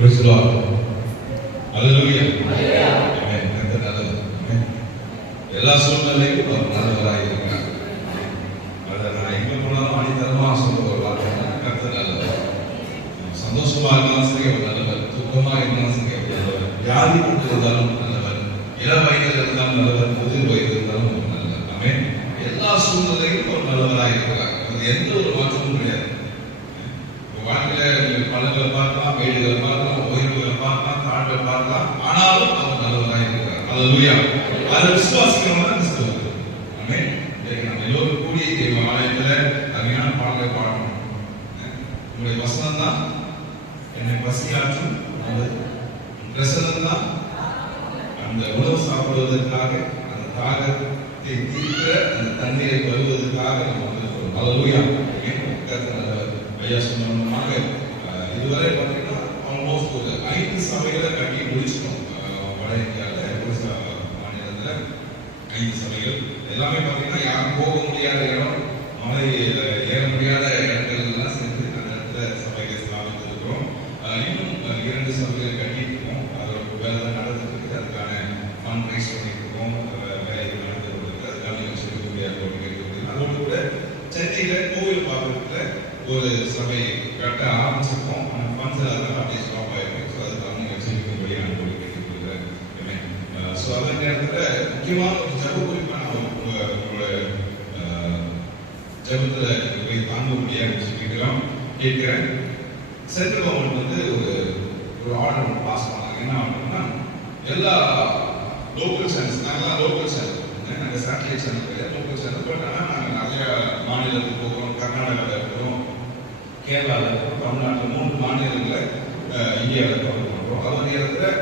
Praise the Lord. Hallelujah. Amen. கர்த்தர் நல்லவர். Amen. எல்லா சூழ்நிலையிலும் அவர் நல்லவராக இருக்கிறார். அதை நான் எங்க போனாலும் அடித்தரமா சொல்ல ஒரு வார்த்தை, கர்த்தர் நல்லவர். சந்தோஷமா இருந்தாலும் சரி அவர் நல்லவர், துக்கமா இருந்தாலும் சரி அவர் நல்லவர், வியாதி கொண்டு இருந்தாலும் நல்லவர், இளம் வயதில் இருந்தாலும் நல்லவர், முதிர் வயதில் இருந்தாலும் அவர் நல்லவர். ஆமென். எல்லா சூழ்நிலையிலும் அவர் நல்லவராக இருக்கிறார். அது எந்த ஒரு மாற்றமும் கிடையாது. வாழ்க்கையில பலங்களை பார்க்கலாம், வீடுகளை பார்க்கலாம், ஓய்வுகளை பார்க்கலாம், தாழ்வை பார்க்கலாம், ஆனாலும் அவர் நல்லவராக இருக்கிறார். ஹல்லேலூயா. அதை விசுவாசிக்கிறவங்க தான் கிறிஸ்தவர்கள். ஆமென். நம்ம எல்லோரும் கூடி தேவ ஆலயத்துல அருமையான பாடலை பாடணும். உங்களுடைய வசனம் தான் என்னை பசியாற்றும், பிரசனம் தான் அந்த உணவு சாப்பிடுவதற்காக, அந்த தாகத்தை தீர்க்கிற அந்த தண்ணீரை வருவதற்காக நம்ம வந்திருக்கிறோம். ஹல்லேலூயா. ஐயா சொன்னமாக இதுவரை பார்த்தீங்கன்னா ஆல்மோஸ்ட் ஒரு 5 சபைகளை கட்டி முடிச்சிட்டோம். வட இந்தியாவில் ஒரிசா மாநிலத்தில் 5 சபைகள் எல்லாமே பார்த்தீங்கன்னா யாரும் போக முடியாத இடம், மலை ஏற முடியாத இடங்கள் எல்லாம் சேர்ந்து அந்த இடத்துல சபைகளை ஸ்தாபித்திருக்கிறோம். இன்னும் 2 சபைகளை கட்டிட்டு இருக்கோம். அதோட வேலை நடந்துட்டு இருக்கு. அதுக்கான ஃபண்ட் ரைஸ் பண்ணிட்டு இருக்கோம். வேலைகள் நடந்துட்டு இருக்கு. அதுக்கான நீங்கள் சொல்ல முடியாது. அதோடு கூட சென்னையில் கோவில் பார்க்கறதுல ஒரு சபை கட்ட ஆரம்பிச்சிருக்கோம். ஆனால் ஃபண்ட்ஸ் எல்லாம் அப்படியே ஸ்டாப் ஆயிருக்கு. ஸோ அதுக்காக நீங்கள் வச்சிருக்கும்படி நான் கேட்டுக் கொடுக்குறேன். ஸோ அந்த நேரத்தில் முக்கியமான ஒரு ஜப குறிப்பாக நான் உங்களோட ஜபத்தில் போய் தாங்க முடியாது சொல்லிக்கிறோம் கேட்கிறேன். சென்ட்ரல் கவர்மெண்ட் வந்து ஒரு ஆர்டர் பாஸ் பண்ணாங்க. என்ன ஆர்டர்னா, எல்லா லோக்கல் சேனல்ஸ், நாங்களாம் லோக்கல் சேனல், நாங்கள் சேட்டலைட் சேனல் கிடையாது, லோக்கல் சேனல். பட் ஆனால் நாங்கள் நிறைய மாநிலத்துக்கு போகிறோம், கர்நாடகாவில் இருக்கிறோம், கேரளாவில் இருக்கிறோம், தமிழ்நாட்டில் 3 மாநிலங்களில் இந்தியாவில் கவர் பண்ணுறோம். அதே நேரத்தில்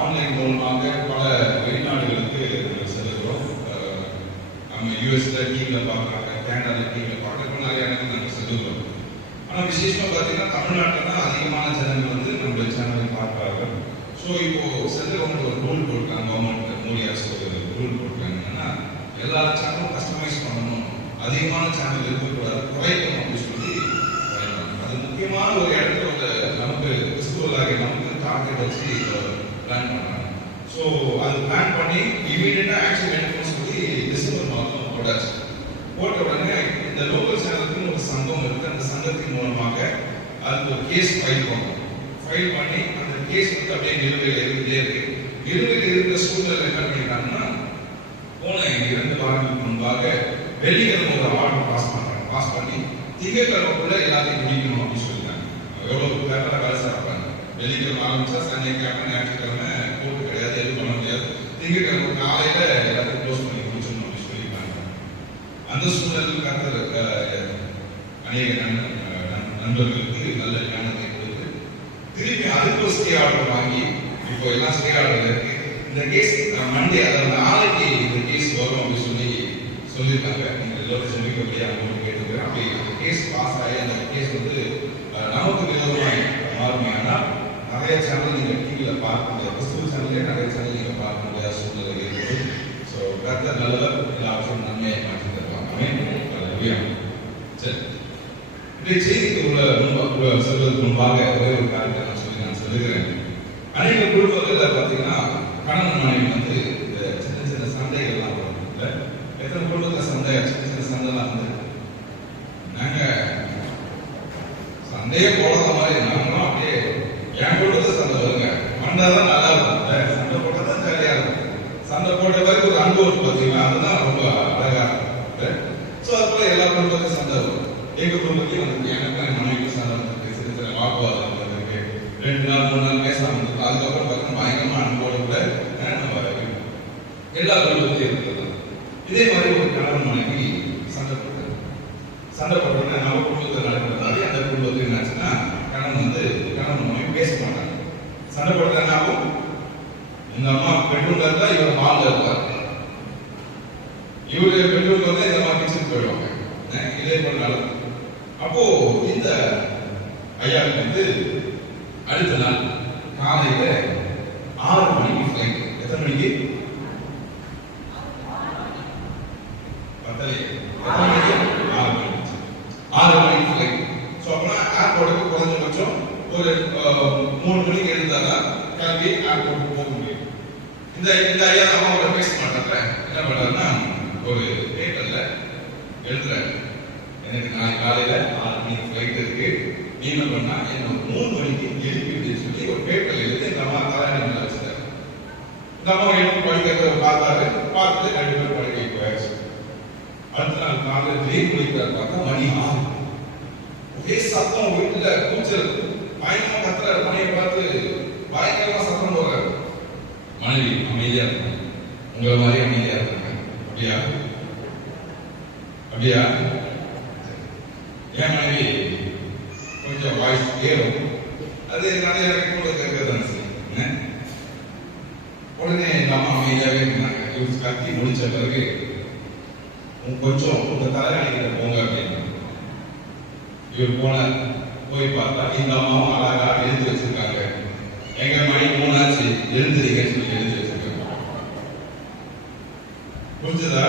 ஆன்லைன் மூலமாக பல வெளிநாடுகளுக்கு செல்லுகிறோம். நம்ம யூஎஸில் டிவியில் பார்க்குறாங்க, கேனடாவில் டிவியில் பார்க்குறாங்க, இப்போ நிறைய இடங்கள் நாங்கள் செல்லுகிறோம். ஆனால் விசேஷமாக பார்த்தீங்கன்னா தமிழ்நாட்டில் தான் அதிகமான சேனல் வந்து நம்மளுடைய சேனலை பார்ப்பார்கள். ஸோ இப்போது சென்ட்ரல் கவர்மெண்ட் ஒரு ரூல் போட்டுருக்காங்க, கவர்மெண்ட் மோடி அரசு ஒரு ரூல் போட்டுருக்காங்க. என்னன்னா, எல்லா சேனலும் கஸ்டமைஸ் பண்ணணும், அதிகமான சேனல் இருக்கக்கூடாது, குறைக்கணும் அப்படின்னு சொல்லி அது முக்கியமான ஒரு இடத்துல வந்து நமக்கு கிறிஸ்துவலாக நமக்கு டார்கெட் வச்சு பிளான் பண்ணாங்க. ஸோ அது பிளான் பண்ணி இமீடியட்டாக ஆக்ஷன் எடுக்கணும்னு சொல்லி டிசம்பர் மாதம் போட்டாச்சு. போட்ட உடனே இந்த லோக்கல் சேனலுக்குன்னு ஒரு சங்கம் இருக்குது. அந்த சங்கத்தின் மூலமாக அதுக்கு ஒரு கேஸ் ஃபைல் பண்ணோம். ஃபைல் பண்ணி அந்த கேஸ் வந்து அப்படியே நிலுவையில் இருந்துகிட்டே இருக்கு. நிலுவையில் இருக்கிற சூழ்நிலை என்ன பண்ணிட்டாங்கன்னா, போன 2 வாரங்களுக்கு முன்பாக வெள்ளிக்கிழமை ஒரு ஆர்டர் பாஸ் பண்ணி திங்கட்கிழமைக்குள்ள எல்லாத்தையும் முடிக்கணும் அப்படின்னு சொல்லிட்டாங்க. எவ்வளோ பேப்பராக வேலை செய்யறாங்க. வெள்ளிக்கிழமை ஆரம்பிச்சா சனிக்கிழமை, ஞாயிற்றுக்கிழமை கோர்ட்டு கிடையாது, எதுவும் பண்ண முடியாது. திங்கட்கிழமை காலையில எல்லாத்தையும் க்ளோஸ் பண்ணி முடிச்சிடணும் அப்படின்னு சொல்லியிருக்காங்க. அந்த சூழ்நிலையில் கர்த்தர் அநேக நண்பர்களுக்கு நல்ல ஞானத்தை கொடுத்து திருப்பி அதுக்கு ஒரு ஸ்டே ஆர்டர் வாங்கி இப்போ எல்லாம் ஸ்டே ஆர்டர் இருக்கு. இந்த கேஸ் மண்டே, அதாவது நாளைக்கு இந்த கேஸ் வரும் அப்படின்னு சொல்லியிருக்காங்க. நீங்கள் எல்லோரும் சொல்லிக்கொண்டே அவங்க கேட்டுக்கிறேன். அப்படி கேஸ் பாஸ் ஆகி அந்த கேஸ் வந்து நமக்கு விரோதமாக மாறுமே. ஆனால் நிறைய சேனல் நீங்கள் டிவியில் பார்க்க முடியாது, கிறிஸ்துவ சேனல்லே நிறைய சேனல் நீங்கள் பார்க்க முடியாத சூழ்நிலை இருக்குது. ஸோ கர்த்தர் நல்லவர், எல்லாவற்றும் நன்மையை மாற்றி தருவாங்க. சரி, இன்றைய செய்திக்கு சொல்வதற்கு முன்பாக ஒரே ஒரு காரியத்தை நான் சொல்லுகிறேன். அநேக குடும்பங்களில் பார்த்தீங்கன்னா கணவன் மனைவி வந்து இந்த சின்ன சின்ன சண்டைகள்லாம் வரும். இல்லை, எத்தனை குடும்பத்தில் சண்டை, சின்ன சின்ன சண்டைலாம் வந்து நாங்கள் சண்டையே போடாத மாதிரி நாங்களும் அப்படியே என் குடும்பத்தில் சண்டை வருங்க, வந்தால் தான் நல்லா இருக்கும். சண்டை போட்டால் தான் ஜாலியாக இருக்கும். சண்டை போட்ட பிறகு ஒரு அன்பு வரும் பார்த்தீங்கன்னா, அதுதான் ரொம்ப அழகாக இருக்கும். ஸோ அது போல எல்லா குடும்பத்தையும் சண்டை வரும். எங்கள் குடும்பத்தையும் வந்து எனக்கு மனைவிக்கு சண்டை வந்துருக்கு, சின்ன சின்ன வாக்குவாதம் வந்துருக்கு, 2 நாள் 3 நாள் பேசாமல் இருந்திருக்கு. அதுக்கப்புறம் பார்த்தீங்கன்னா பயங்கரமாக அன்போடு கூட நம்ம எல்லா குடும்பத்திலையும் இருக்கிறது. இதே மாதிரி ஒரு கணவன் மனைவி சண்டை போடுறதுனா நம்ம குடும்பத்தில் நடக்கிறதாலே அந்த குடும்பத்தில் என்னாச்சுன்னா கணவன் மனைவி பேச மாட்டாங்க. சண்டை போடுறதுனாலும் இந்த அம்மா பெட்ரூம்ல இருந்தா இவர் ஹால்ல இருப்பார், இவரு பெட்ரூம்ல வந்து இந்த அம்மா கிச்சனுக்கு போயிடுவாங்க. இதே போல நடக்கும். அப்போ இந்த ஐயாவுக்கு வந்து அடுத்த நாள் காலையில 6 மணிக்கு ஃபிளைட். எத்தனை மணிக்கு? 6 மணிக்கு ஃபிளைட். ஸோ அப்போனா ஏர்போர்ட்டுக்கு குறைஞ்சபட்சம் ஒரு 3 மணிக்கு எழுந்தாதான் கிளம்பி ஏர்போர்ட் போக முடியும். இந்த ஐயா அம்மாவோட பேச மாட்டாங்க. என்ன பண்றாருன்னா ஒரு பேப்பர்ல எழுதுறாரு, எனக்கு நாளைக்கு காலையில 6 மணிக்கு ஃபிளைட் இருக்கு, நீ என்ன பண்ணா என்ன 3 மணிக்கு எழுப்பி சொல்லி ஒரு பேப்பர்ல எழுதி இந்த அம்மா தலையாணி வச்சுட்டாரு. இந்த அம்மா எழுதி படிக்கிறத பார்த்து 2 பேர் படுக்கை போயாச்சு. அடுத்த நாள் காலையில் ட்ரெயின் குளிக்கிறார், பார்த்தா மணி 6. ஒரே சத்தம், வீட்டுல கூச்சல், பயங்கரமா கத்துறாரு. மனையை பார்த்து பயங்கரமா சத்தம் போடுறாரு. மனைவி அமைதியா இருக்காங்க, உங்களை மாதிரி அமைதியா இருக்காங்க. அப்படியா அப்படியா? என் மனைவி கொஞ்சம் வாய்ஸ் ஏறும், அது நிறைய எனக்கு கூட கேட்கறதான் செய்யும். உடனே எங்க அம்மா அமைதியாவே இருந்தாங்க. இவர் கத்தி முடிச்ச பிறகு கொஞ்சம் உங்க தலையாணிக்கிட்ட போங்க அப்படின்னு இவர் போனார். போய் பார்த்தா இந்த அம்மாவும் அழகா எழுதி வச்சிருக்காங்க, எங்க மணி 3 ஆச்சு எழுந்துறீங்கன்னு சொல்லி எழுதி வச்சிருக்காங்க. புரிஞ்சதா?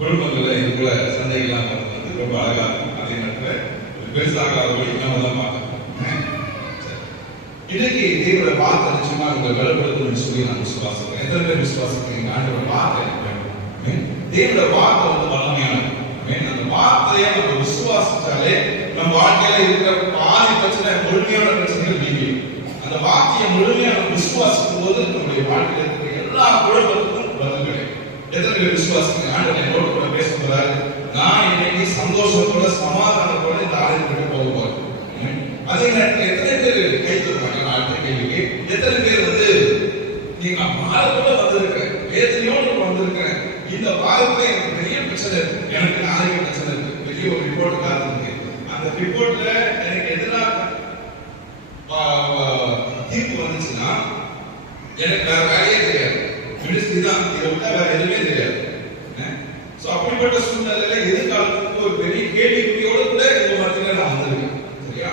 குடும்பத்துல இதுக்குள்ள சந்தைகள்லாம் வந்து ரொம்ப அழகா இருக்கும். அதே நேரத்தில் பெருசாகாதபடி இல்லாம தான் பார்க்கணும். இன்னைக்கு தேவனோட வார்த்தை நிச்சயமா உங்களை பலப்படுத்தணும்னு சொல்லி நான் விசுவாசிக்கிறேன். எத்தனை பேர் விசுவாசிக்கிறீங்க? ஆண்டவரோட வார்த்தை தேவனோட வார்த்தை வந்து வல்லமையானது. அந்த வார்த்தையை நம்ம விசுவாசிச்சாலே நம்ம வாழ்க்கையில இருக்கிற பாதி பிரச்சனை, முழுமையான பிரச்சனைகள் நீங்கும். அந்த வார்த்தையை முழுமையாக விசுவாசிக்கும் போது நம்முடைய வாழ்க்கையில் இருக்கிற எல்லா குழப்பத்துக்கும் பதில் கிடைக்கும். எத்தனை பேர் விசுவாசிக்கிறீங்க? ஆண்டவர் என்னோட கூட பேச போறாரு. நான் இன்னைக்கு சந்தோஷத்தோட சமாதானத்தோட இந்த ஆலயத்துக்கு போக போறேன். அதே நேரத்தில் எத்தனை பேர் கை தருவாங்க? அடுத்த கேள்விக்கு, எத்தனை பேர் வந்து நீங்க பாரத்தோட வந்திருக்கிறேன், வேதனையோடு வந்திருக்கிறேன், இந்த பாரத்துல எனக்கு பெரிய பிரச்சனை இருக்கு, எனக்கு நாளைக்கு பிரச்சனை இருக்கு, பெரிய ஒரு ரிப்போர்ட் காத்திருக்கு, அந்த ரிப்போர்ட்ல எனக்கு எதிராக தீர்ப்பு வந்துச்சுன்னா எனக்கு வேற வேலையே தெரியாது, இதுதான் இதை விட்டா வேற எதுவுமே தெரியாது. அப்படிப்பட்ட சூழ்நிலையில எதிர்காலத்துக்கு ஒரு பெரிய கேள்விக்குறியோடு கூட இந்த மத்தியில நான் வந்திருக்கேன். சரியா?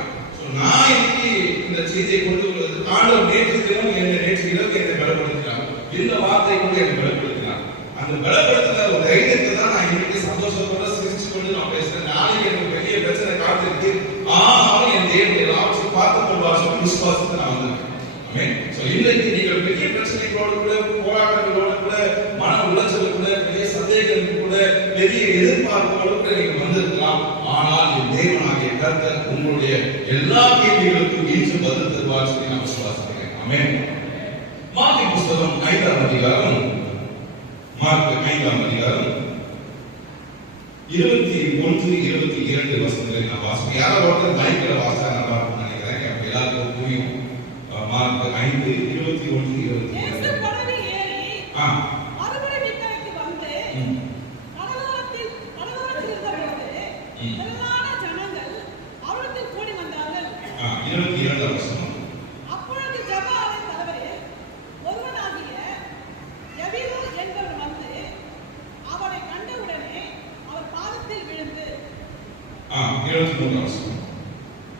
நான் இன்னைக்கு இந்த செய்தியை கொண்டு வருவது ஆண்டவர் நேற்று தினம் நேற்று இரவு என்னை பலப்படுத்தினார். இந்த வார்த்தை கொண்டு என்னை பலப்படுத்தினார். அந்த பலப்படுத்தின ஒரு தைரியத்தை தான் நான் இன்னைக்கு சந்தோஷத்தோட சிரிச்சு கொண்டு நான் பேசுறேன். நாளைக்கு எனக்கு பெரிய பிரச்சனை காத்திருக்கு, ஆனாலும் என் தேவன் எல்லாவற்றையும் பார்த்துக் கொள்வார் சொல்லி விசுவாசத்தை நான் வந்திருக்கேன். இன்னைக்கு நீங்கள் பெரிய பிரச்சனைகளோடு கூட, போராட்டங்களோடு கூட, மன உளைச்சல் கூட, பெரிய சந்தேகங்கள் கூட, பெரிய எதிர்பார்ப்புகளோடு கூட நீங்கள் வந்திருக்கலாம். ஆனால் என் தேவனாகிய கர்த்தர் உங்களுடைய எல்லா கேள்விகளுக்கும் இன்று பதில் தருவார் சொல்லி நான் விசுவாசிக்கிறேன். ஆமென். மார்க் புத்தகம் 5ஆம் அதிகாரம், மார்க் 5ஆம் அதிகாரம் 21-22 வசனங்களை நான் வாசிக்கிறேன். யாரோ ஒருத்தர் மைக்கில் வாசிச்சா நல்லா இருக்கும்னு நினைக்கிறேன். அப்படி எல்லாருக்கும் புரியும். மார்க் 5:21-22.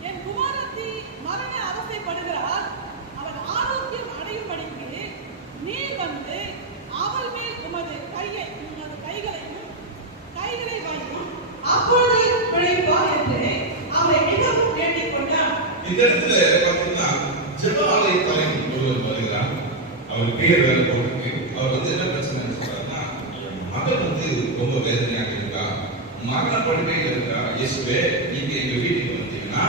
என் குமாரத்தி மரண அவஸ்தைப்படுகிறாள், அவள் ஆரோக்கியம் அடையும்படிக்கு நீர் வந்து அவள் மேல் உமது கைகளை வையும், அப்பொழுது பிழைப்பார் என்று அவளை மிகவும் வேண்டிக் கொண்டார். இந்த இடத்துல பார்த்தீங்கன்னா ஜெப ஆலய தலைவர் ஒருவர் வருகிறார். அவர் பேர் வேற போட்டு அவர் வந்து என்ன பிரச்சனை சொல்றாருன்னா, மகன் வந்து ரொம்ப வேதனையாக இருக்கா, மகன படுக்கையில் இருக்கா, இயேசுவே நீங்க எங்க வீட்டுக்கு வந்தீங்கன்னா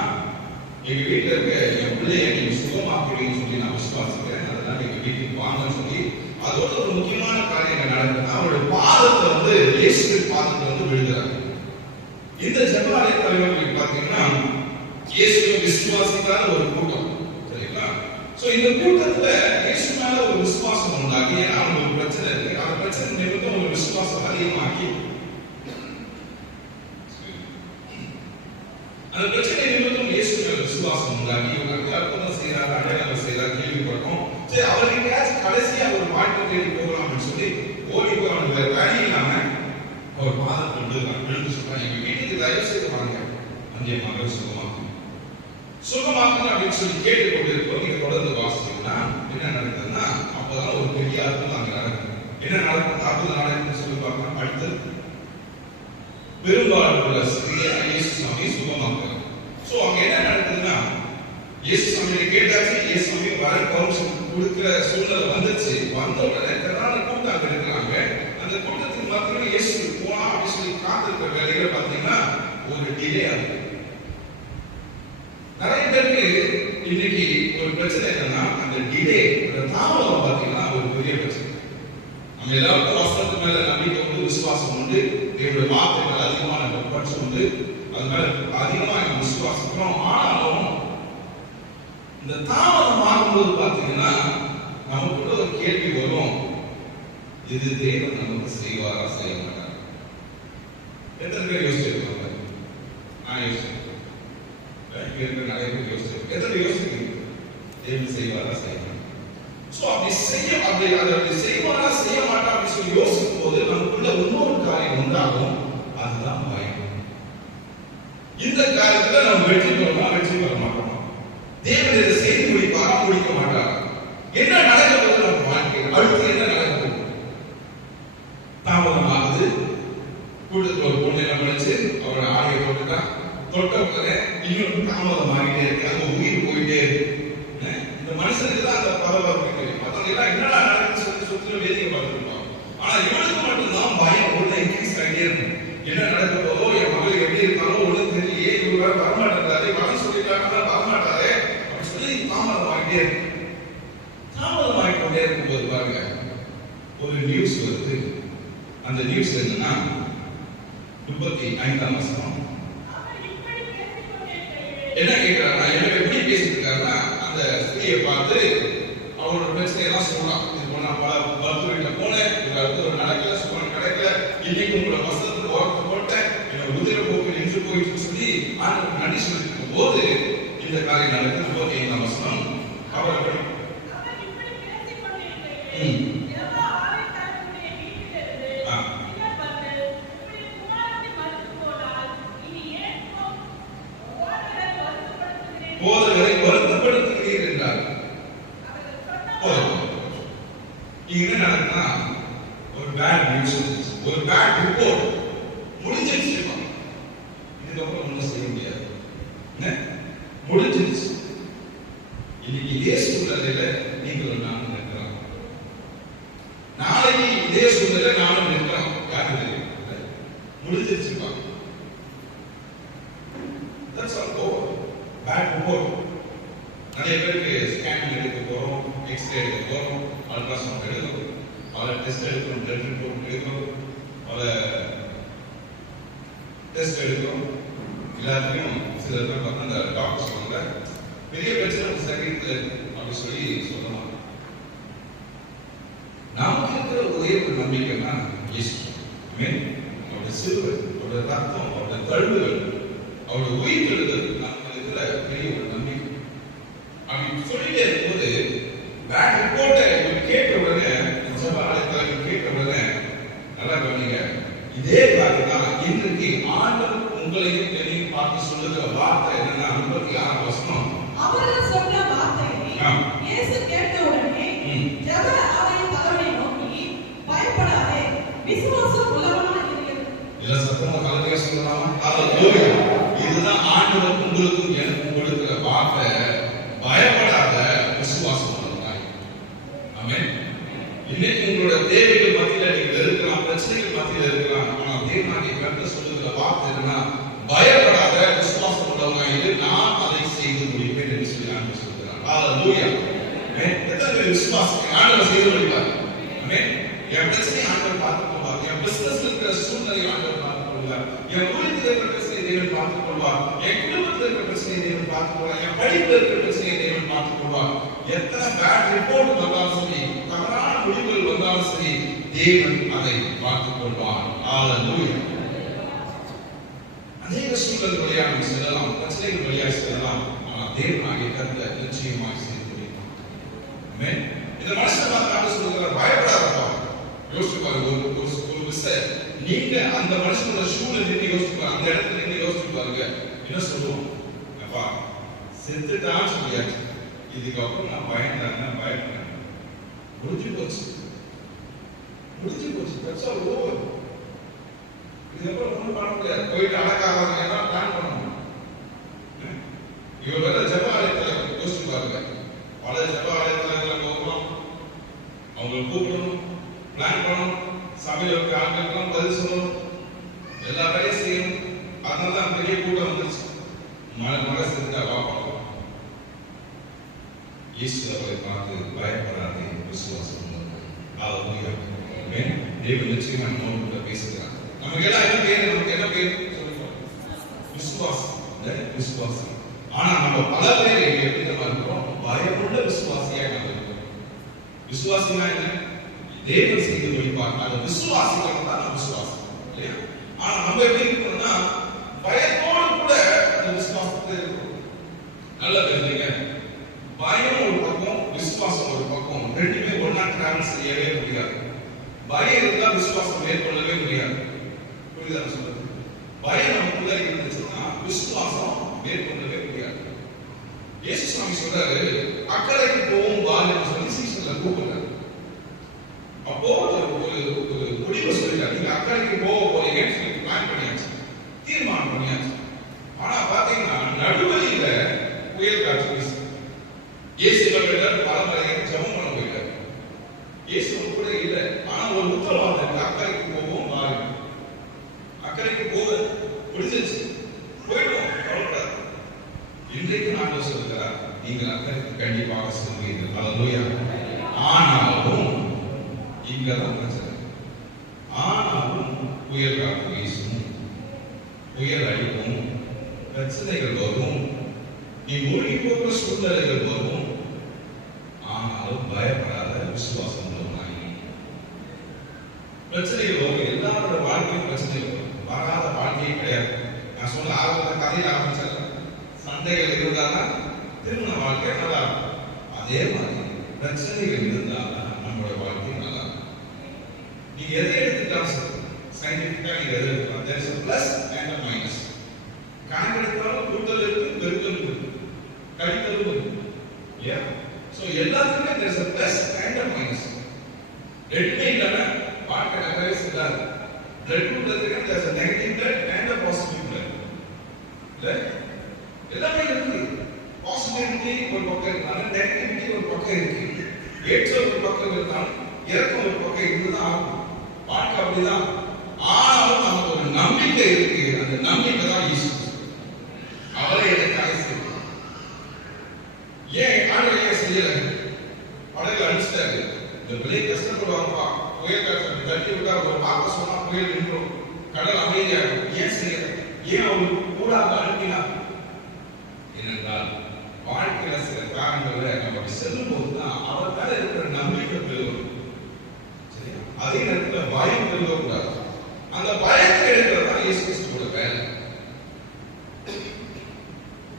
எங்க வீட்டுல இருக்க என் பிள்ளைய நீங்க சுகமாக்குவீங்கன்னு சொல்லி நான் விசுவாசிக்கிறேன். அதனால எங்க வீட்டுக்கு வாங்கன்னு சொல்லி அதோட ஒரு முக்கியமான காரியம் நடக்குது. அவருடைய பாதத்தை வந்து இயேசுவின் பாதத்தை வந்து விழுகிறார். இந்த ஜெப ஆலய தலைவர்கள் பார்த்தீங்கன்னா இயேசுவை விசுவாசிக்காத ஒரு கூட்டம். சரிங்களா? சோ இந்த கூட்டத்துல இயேசு மேல ஒரு விசுவாசம் உண்டாகி, ஏன்னா ஒரு பிரச்சனை இருக்கு, அந்த பிரச்சனை நிமித்தம் ஒரு விசுவாசம் அதிகமாகி, அந்த பிரச்சனை நிமித்தம் இயேசு மேல விசுவாசம் உண்டாகி, இவங்க அற்புதம் செய்யறாங்க, அடையாளம் செய்யறாங்க, கேள்விப்பட்டோம். சரி, அவர்கிட்ட கடைசியா ஒரு மாற்று தேடி போகலாம்னு சொல்லி ஓடி போய் அவனுக்கு வேற வழி இல்லாம அவர் பாதத்தை விழுந்து சொல்றாங்க, எங்க வீட்டுக்கு தயவு செய்து வாங்க, அங்கே மகள் சுகமாக்கணும் அப்படின்னு சொல்லி கேட்டுக்கொண்டு இருக்கோம். நீங்க தொடர்ந்து வாசிச்சீங்கன்னா என்ன நடக்குதுன்னா, அப்பதான் ஒரு பெரிய அற்புதம் அங்க நடக்குது. என்ன நடக்குது? அற்புதம் நடக்குதுன்னு சொல்லி பார்க்கலாம். அடுத்து பெரும்பாலான ஸ்திரியை இயேசு சாமி சுகமாக்குறார். சோ அங்க என்ன நடக்குதுன்னா, இயேசு சாமி கேட்டாச்சு, இயேசு சாமி வர பர்மிஷன் கொடுக்கிற சூழ்நிலை வந்துச்சு. வந்த உடனே திரளான கூட்டம் அங்க இருக்கிறாங்க. அந்த கூட்டத்தின் மத்தியில இயேசு போனா அப்படின்னு சொல்லி காத்திருக்கிற வேலைகளை பார்த்தீங்கன்னா ஒரு டிலே ஆகுது. நிறைய பேருக்கு இன்னைக்கு ஒரு பிரச்சனை என்னன்னா, அந்த டிலே, அந்த தாமதம் பார்த்தீங்கன்னா ஒரு பெரிய பிரச்சனை. நம்ம எல்லாருக்கும் வசனத்து மேல நம்பிக்கை உண்டு, விசுவாசம் உண்டு, தேவனுடைய வார்த்தை மேல அதிகமான பற்று உண்டு, அது மேல அதிகமாக நம்ம விசுவாசிக்கிறோம். ஆனாலும் இந்த தாமதம் ஆகும்போது பார்த்தீங்கன்னா நமக்குள்ள ஒரு கேள்வி வரும், இது தேவன் நமக்கு செய்வாரா செய்ய மாட்டாரா? எத்தனை பேர் யோசிச்சிருக்காங்க? நான் யோசிச்சிருக்கேன், நிறைய பேர் யோசிச்சிருக்கேன். எத்தனை யோசிக்கிறீங்க தேவன் செய்வாரா செய்ய மாட்டாரா? சோ அப்படி செய்வாரா செய்ய மாட்டா அப்படின்னு சொல்லி யோசிக்கும் போது நமக்குள்ள இன்னொரு காரியம் உண்டாகும், அதுதான் பயம். இந்த காரியத்துல நம்ம வெற்றி பெறலாம், வெற்றி பெற மாட்டோம். தேவன் இதை செய்து முடிப்பாரா, முடிக்க மாட்டாரா? என்ன நடக்க போகுது நம்ம வாழ்க்கையில்? அடுத்து என்ன நடக்க போகுது? தாமதமாகுது. கூட்டத்தில் ஒரு பொண்ணு என்ன பண்ணிச்சு, அவரோட ஆடையை போட்டுட்டா, தொட்ட உடனே இன்னும் தாமதமாகிட்டே இருக்கு, அங்க உயிர் போயிட்டே இருக்கு. இந்த மனுஷனுக்கு தான் அந்த பரபரப்பு தெரியும். மற்றவங்க எல்லாம் என்னடா நடக்குன்னு சொல்லி சுற்றிலும் வேதிக்கை பார்த்துருப்பாங்க. ஆனா இவனுக்கு மட்டும்தான் பயம் ஒண்ணு இன்க்ரீஸ் ஆகிட்டே இருக்கும். என்ன நடக்க போதோ, என் மகள் எப்படி இருக்காலும் ஒன்றும் தெரியலையே, இவங்க வரமாட்டாரு, மகன் சொல்லிட்டாங்க வரமாட்டாரு அப்படின்னு சொல்லி தாமதமாகிட்டே இருக்கு. தாமதமாகிக்கொண்டே இருக்கும்போது பாருங்க, ஒரு நியூஸ் வருது. அந்த நியூஸ் என்னன்னா 35ஆம் வசனம். என்ன கேட்கிறாருன்னா, என்ன எப்படி பேசிட்டு இருக்காருன்னா, அந்த ஸ்திரியை பார்த்து அவரோட பிரச்சனையெல்லாம் சொல்லலாம். இது போனா மருத்துவ வீட்டுல போனேன், இது அடுத்து ஒரு நடக்கல, சுமன் கிடைக்கல, இன்னைக்கு உங்களோட வசனத்துக்கு ஓரத்தை போட்டேன், என்னோட உதிர போக்கு நின்று போயிட்டு சொல்லி ஆண்டவருக்கு நன்றி சொல்லிட்டு இருக்கும் போது இந்த காரியம் நடக்குது. 35ஆம் வசனம். அவர் போதகரை வருத்தப்படுத்துகிறீர் என்றார். இங்க என்ன நடக்குதுன்னா, ஒரு பேட் நியூஸ், ஒரு பேட் ரிப்போர்ட் முடிஞ்சிருச்சு. இதுக்கப்புறம் ஒன்றும் செய்ய முடியாது, முடிஞ்சிருச்சு. இன்னைக்கு இதே சூழ்நிலையில நீங்கள் நானும் நிற்கிறோம், நாளைக்கு இதே சூழ்நிலை நானும் நிற்கிறோம். யாருக்கு தெரியும்? முடிஞ்சிருச்சுப்பா. That's all over. Bad report. நிறைய பேருக்கு ஸ்கேன் எடுக்க போறோம், எக்ஸ்ரே எடுக்க போறோம், அல்ட்ராசவுண்ட் எடுக்கிறோம், பல டெஸ்ட் எடுக்கிறோம், பிளட் ரிப்போர்ட் எடுக்கிறோம், பல டெஸ்ட் எடுக்கிறோம். எல்லாத்தையும் சில பேர் பார்த்தா அந்த டாக்டர் சொல்லுங்க பெரிய பிரச்சனை சரீரத்தில் அப்படி சொல்லி சொல்லலாம். நமக்கு இருக்கிற ஒரே ஒரு நம்பிக்கைன்னா இயேசு. அவருடைய சிலுவை, அவருடைய ரத்தம், அவருடைய தழுவுகள், அவருடைய உயிர் எழுதல் நமக்கு இருக்கிற பெரிய ஒரு நம்பிக்கை. அப்படி சொல்லிட்டே இருக்கும்போது பேட் ரிப்போர்ட்டை கேட்ட உடனே, சபாலயத்தில் கேட்ட உடனே நல்லா கவனிங்க, இதே காரியம் தான் இன்றைக்கு ஆண்டவர் உங்களையும் என்னையும் பார்த்து சொல்லுகிற வார்த்தை என்னன்னா 36ஆம் வசனம். அவர்கள் சொன்ன வார்த்தையை இயேசு கேட்ட உடனே ஜெப ஆலய தலைவனை நோக்கி, பயப்படாதே, விசுவாசம் உள்ளவனாய் இரு. இல்ல சத்தமா கலந்து சொல்லலாமா? ஹalleluya. இதுதான் ஆண்டவர் உங்களுக்கும் எனக்கும் கொடுக்கிற வார்த்தை. பயப்படாத, விசுவாசம் உள்ளவனாய். ஆமென். இன்னைக்கு உங்களுடைய தேவைகள் மத்தியில நீங்கள் இருக்கலாம், பிரச்சனைகள் மத்தியில இருக்கலாம். ஆனா தேவனாகிய கர்த்தர் சொல்லுகிற வார்த்தை என்னன்னா, பயப்படாத, விசுவாசம் உள்ளவனாய் இரு, நான் அதை செய்து முடிப்பேன் என்று சொல்லி ஆண்டவர் சொல்கிறார். ஹalleluya. ஆமென். எத்தனை விசுவாசம் ஆண்டவர் செய்து முடிப்பார்? ஆமென். என் பிரச்சனையை ஆண்டவர் பார்த்துக் கொள்வார். என் பிசினஸ்ல இருக்கிற சூழ்நிலையை ஆண்டவர் பார்த்துக் கொள்வார். என் ஊழியத்தில் இருக்கிற பிரச்சனையை தேவன் பார்த்துக் கொள்வார். என் குடும்பத்தில் இருக்கிற பிரச்சனையை தேவன் பார்த்துக் கொள்வார். என் படிப்பில் இருக்கிற பிரச்சனையை தேவன் பார்த்துக் கொள்வார். எத்தனை பேட் ரிப்போர்ட் வந்தாலும் சரி, தவறான முடிவுகள் வந்தாலும் சரி, தேவன் அதை பார்த்துக் கொள்வார். ஹalleluya. அநேக சூழ்நிலை வழியாக செல்லலாம், பிரச்சனைகள் வழியாக செல்லலாம், ஆனால் தேவனாகிய கர்த்தர் நிச்சயமாய் செய்து முடிப்பார். ஆமென். இந்த மனுஷனை பார்த்து சொல்லுகிறார், பயப்படாதப்பா. யோசிச்சு பாருங்க, ஒரு விஷயம் நீங்க அந்த மனுஷனோட ஷூல நின்று யோசிச்சு பாருங்க, அந்த இடத்துல நின்று யோசிச்சு பாருங்க, என்ன சொல்லுவோம்? அப்பா செத்துட்டான்னு சொல்லியாச்சு, இதுக்கப்புறம் நான் பயப்படுறேன், முடிஞ்சு போச்சு. That's all over. இதுக்கப்புறம் ஒன்றும் பண்ண முடியாது. போயிட்டு அடக்காதவங்க எல்லாம் பிளான் பண்ணணும். இவர் வேற ஜெப ஆலயத்தில் யோசிச்சு பாருங்க. பல ஜெப ஆலயத்தில் போகணும், அவங்களை கூப்பிடணும், பிளான் பண்ணணும், சபையில் ஆட்களுக்கெல்லாம் பதில் சொல்லணும், எல்லா வேலையும் செய்யணும். அதனால தான் பெரிய கூட்டம் வந்துருச்சு. மனசு இருக்கா பார்ப்போம். இயேசு அவரை பார்த்து பயப்படாதே, விசுவாசம் ஹalleluya. ஆமென். தேவன் நிச்சயமா நம்மோடு பேசுகிறார். நமக்கு எல்லாம் என்ன பேர்? நமக்கு என்ன பேர் சொல்லுங்க? விசுவாசம். விசுவாசம். ஆனா நம்ம பல பேர் எப்படி நம்ம இருக்கிறோம்? பயமுள்ள விசுவாசியாக நம்ம இருக்கிறோம். விசுவாசினா என்ன? தேவன் செய்து முடிப்பார். அது விசுவாசிகள் தான் விசுவாசம் இல்லையா? ஆனா நம்ம எப்படி இருக்கோம்னா பயத்தோடு கூட அந்த விசுவாசத்தை இருக்கிறோம். நல்லா தெரிஞ்சுங்க, பயம் ஒரு பக்கம், விசுவாசம் ஒரு பக்கம், ரெண்டுமே ஒன்னா டிராவல் செய்யவே முடியாது. பயம் இருந்தா விசுவாசம் மேற்கொள்ளவே முடியாது. புரியுதா சொல்றது? பயம் நமக்குள்ள இருந்துச்சுன்னா விசுவாசம் மேற்கொள்ளவே முடியாது. இயேசு சாமி சொல்றாரு, அக்கறைக்கு போகும் வாள் என்று சொல்லி சீசன்ல கூப்பிடுறாரு. அப்போ ஒரு முடிவை சொல்லிட்டாரு, நீங்க அக்கறைக்கு போக போறீங்கன்னு சொல்லி பிளான் பண்ணியாச்சு, தீர்மானம் பண்ணியாச்சு. ஆனா பாத்தீங்கன்னா நடுவழியில புயல் காற்று வீசு. இயேசு பரம்பரையை ஜெபம் பண்ண போயிட்டார். இயேசு கூட இல்லை. ஆனா ஒரு உத்தரவாதம் இருக்கு, அக்கறைக்கு போவோம் வாரு. அக்கறைக்கு போக முடிஞ்சிருச்சு, போயிடுவோம், கவலைப்படாது. இன்றைக்கு நான் சொல்லுகிறார், நீங்கள் அக்கறைக்கு கண்டிப்பாக செல்வீர்கள். ஹalleluya. ஆனாலும் இங்கதான் பிரச்சனை. ஆனாலும் புயல் காற்று வீசும், புயல் அடிக்கும், பிரச்சனைகள் வரும், நீ மூழ்கி போகிற சூழ்நிலைகள் வரும். ஆனாலும் பயப்படாத, விசுவாசம் உள்ளவனாய். பிரச்சனைகள் வரும், எல்லாரோட வாழ்க்கையும் பிரச்சனைகள் வரும். வராத வாழ்க்கையே கிடையாது. நான் சொன்ன ஆரம்பத்தில் கதையில் ஆரம்பிச்சேன், சண்டைகள் இருந்தால்தான் திருமண வாழ்க்கை நல்லா இருக்கும். அதே மாதிரி பிரச்சனைகள் இருந்தால்தான் நம்மளோட வாழ்க்கை நல்லா இருக்கும். நீங்க எதை எடுத்துட்டாலும் சரி, சயின்டிபிக்கா நீங்க எதை எடுத்துக்கலாம், there is a plus and a minus. கணக்கு எடுத்தாலும் கூட்டல் இருக்கு, பெருக்கல் இருக்கு, கழித்தல் இருக்கு. இல்லையா? சோ எல்லாத்துக்குமே there is a plus and a minus. ரெண்டுமே இல்லாம வாழ்க்கை நகரவே செல்லாது. பிளட் குரூப்ல there is a negative blood and a positive blood. இல்ல? எல்லாமே இருக்கு. பாசிட்டிவிட்டி ஒரு பக்கம் இருந்தாலும் நெகட்டிவிட்டி ஒரு பக்கம் இருக்கு. ஏற்றம் ஒரு பக்கம் இருந்தாலும் இறக்கம் ஒரு பக்கம் இருந்துதான் ஆகும். வாழ்க்கை அப்படிதான். ஆனாலும் நமக்கு ஒரு நம்பிக்கை இருக்கு. அந்த நம்பிக்கை தான் ஈஸ்வரன். அவரை எனக்காக செய்வார். ஏன் ஆண்டவரே செய்யல? படகுல அடிச்சிட்டாரு. இந்த விலை கஷ்டப்படுவாங்கப்பா, புயல் காற்று தட்டி விட்டா ஒரு பார்க்க சொன்னா புயல் நின்றோம், கடல் அமைதியாகும். ஏன் செய்யல? ஏன் அவருக்கு கூடாக அனுப்பினார்? ஏனென்றால் வாழ்க்கையில சில காரணங்கள்ல நம்ம செல்லும் போதுதான் அவர் மேல இருக்கிற நம்பிக்கை பெறுவோம். சரியா? அதே நேரத்தில் பயம் பெறுவக்கூடாது. அந்த பயத்தை எடுக்கிறது தான் இயேசு கிறிஸ்துவோட வேலை.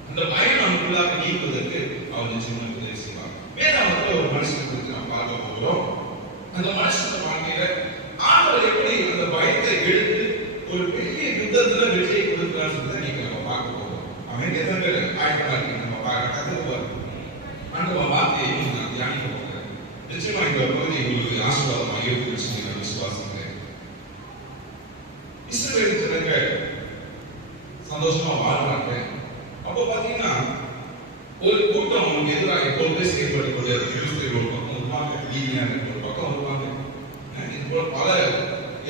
அந்த பயம் நமக்குள்ளாக நீக்குவதற்கு அவர் நிச்சயமாக உதவி செய்வார். வேதாகமத்தில் ஒரு மனுஷனை குறித்து நாம் பார்க்க போகிறோம். அந்த மனுஷனோட வாழ்க்கையில ஆண்டவர் எப்படி அந்த பயத்தை எடுத்து ஒரு பெரிய யுத்தத்துல வெற்றியை கொடுக்கிறான்னு நீங்க நம்ம பார்க்க போகிறோம். அவன் எத்தனை பேர் ஆயத்தமா இருக்கீங்க? நம்ம பார்க்க கத்துக்குவார். ஆண்டவர் வார்த்தையை நான் தியானிக்க போகிறேன். நிச்சயமா இந்த பகுதி உங்களுக்கு ஆசீர்வாதமாக இருக்குன்னு சொல்லி நான் விசுவாசிக்கிறேன். இஸ்ரவேல் ஜனங்கள் சந்தோஷமா வாழ்றாங்க. அப்போ பாத்தீங்கன்னா ஒரு கூட்டம் அவங்களுக்கு எதிராக எப்பொழுதே செயல்பட்டு கொண்டே இருக்கு. ஒரு பக்கம் வருவாங்க, நீதியான ஒரு பக்கம் வருவாங்க. இது போல பல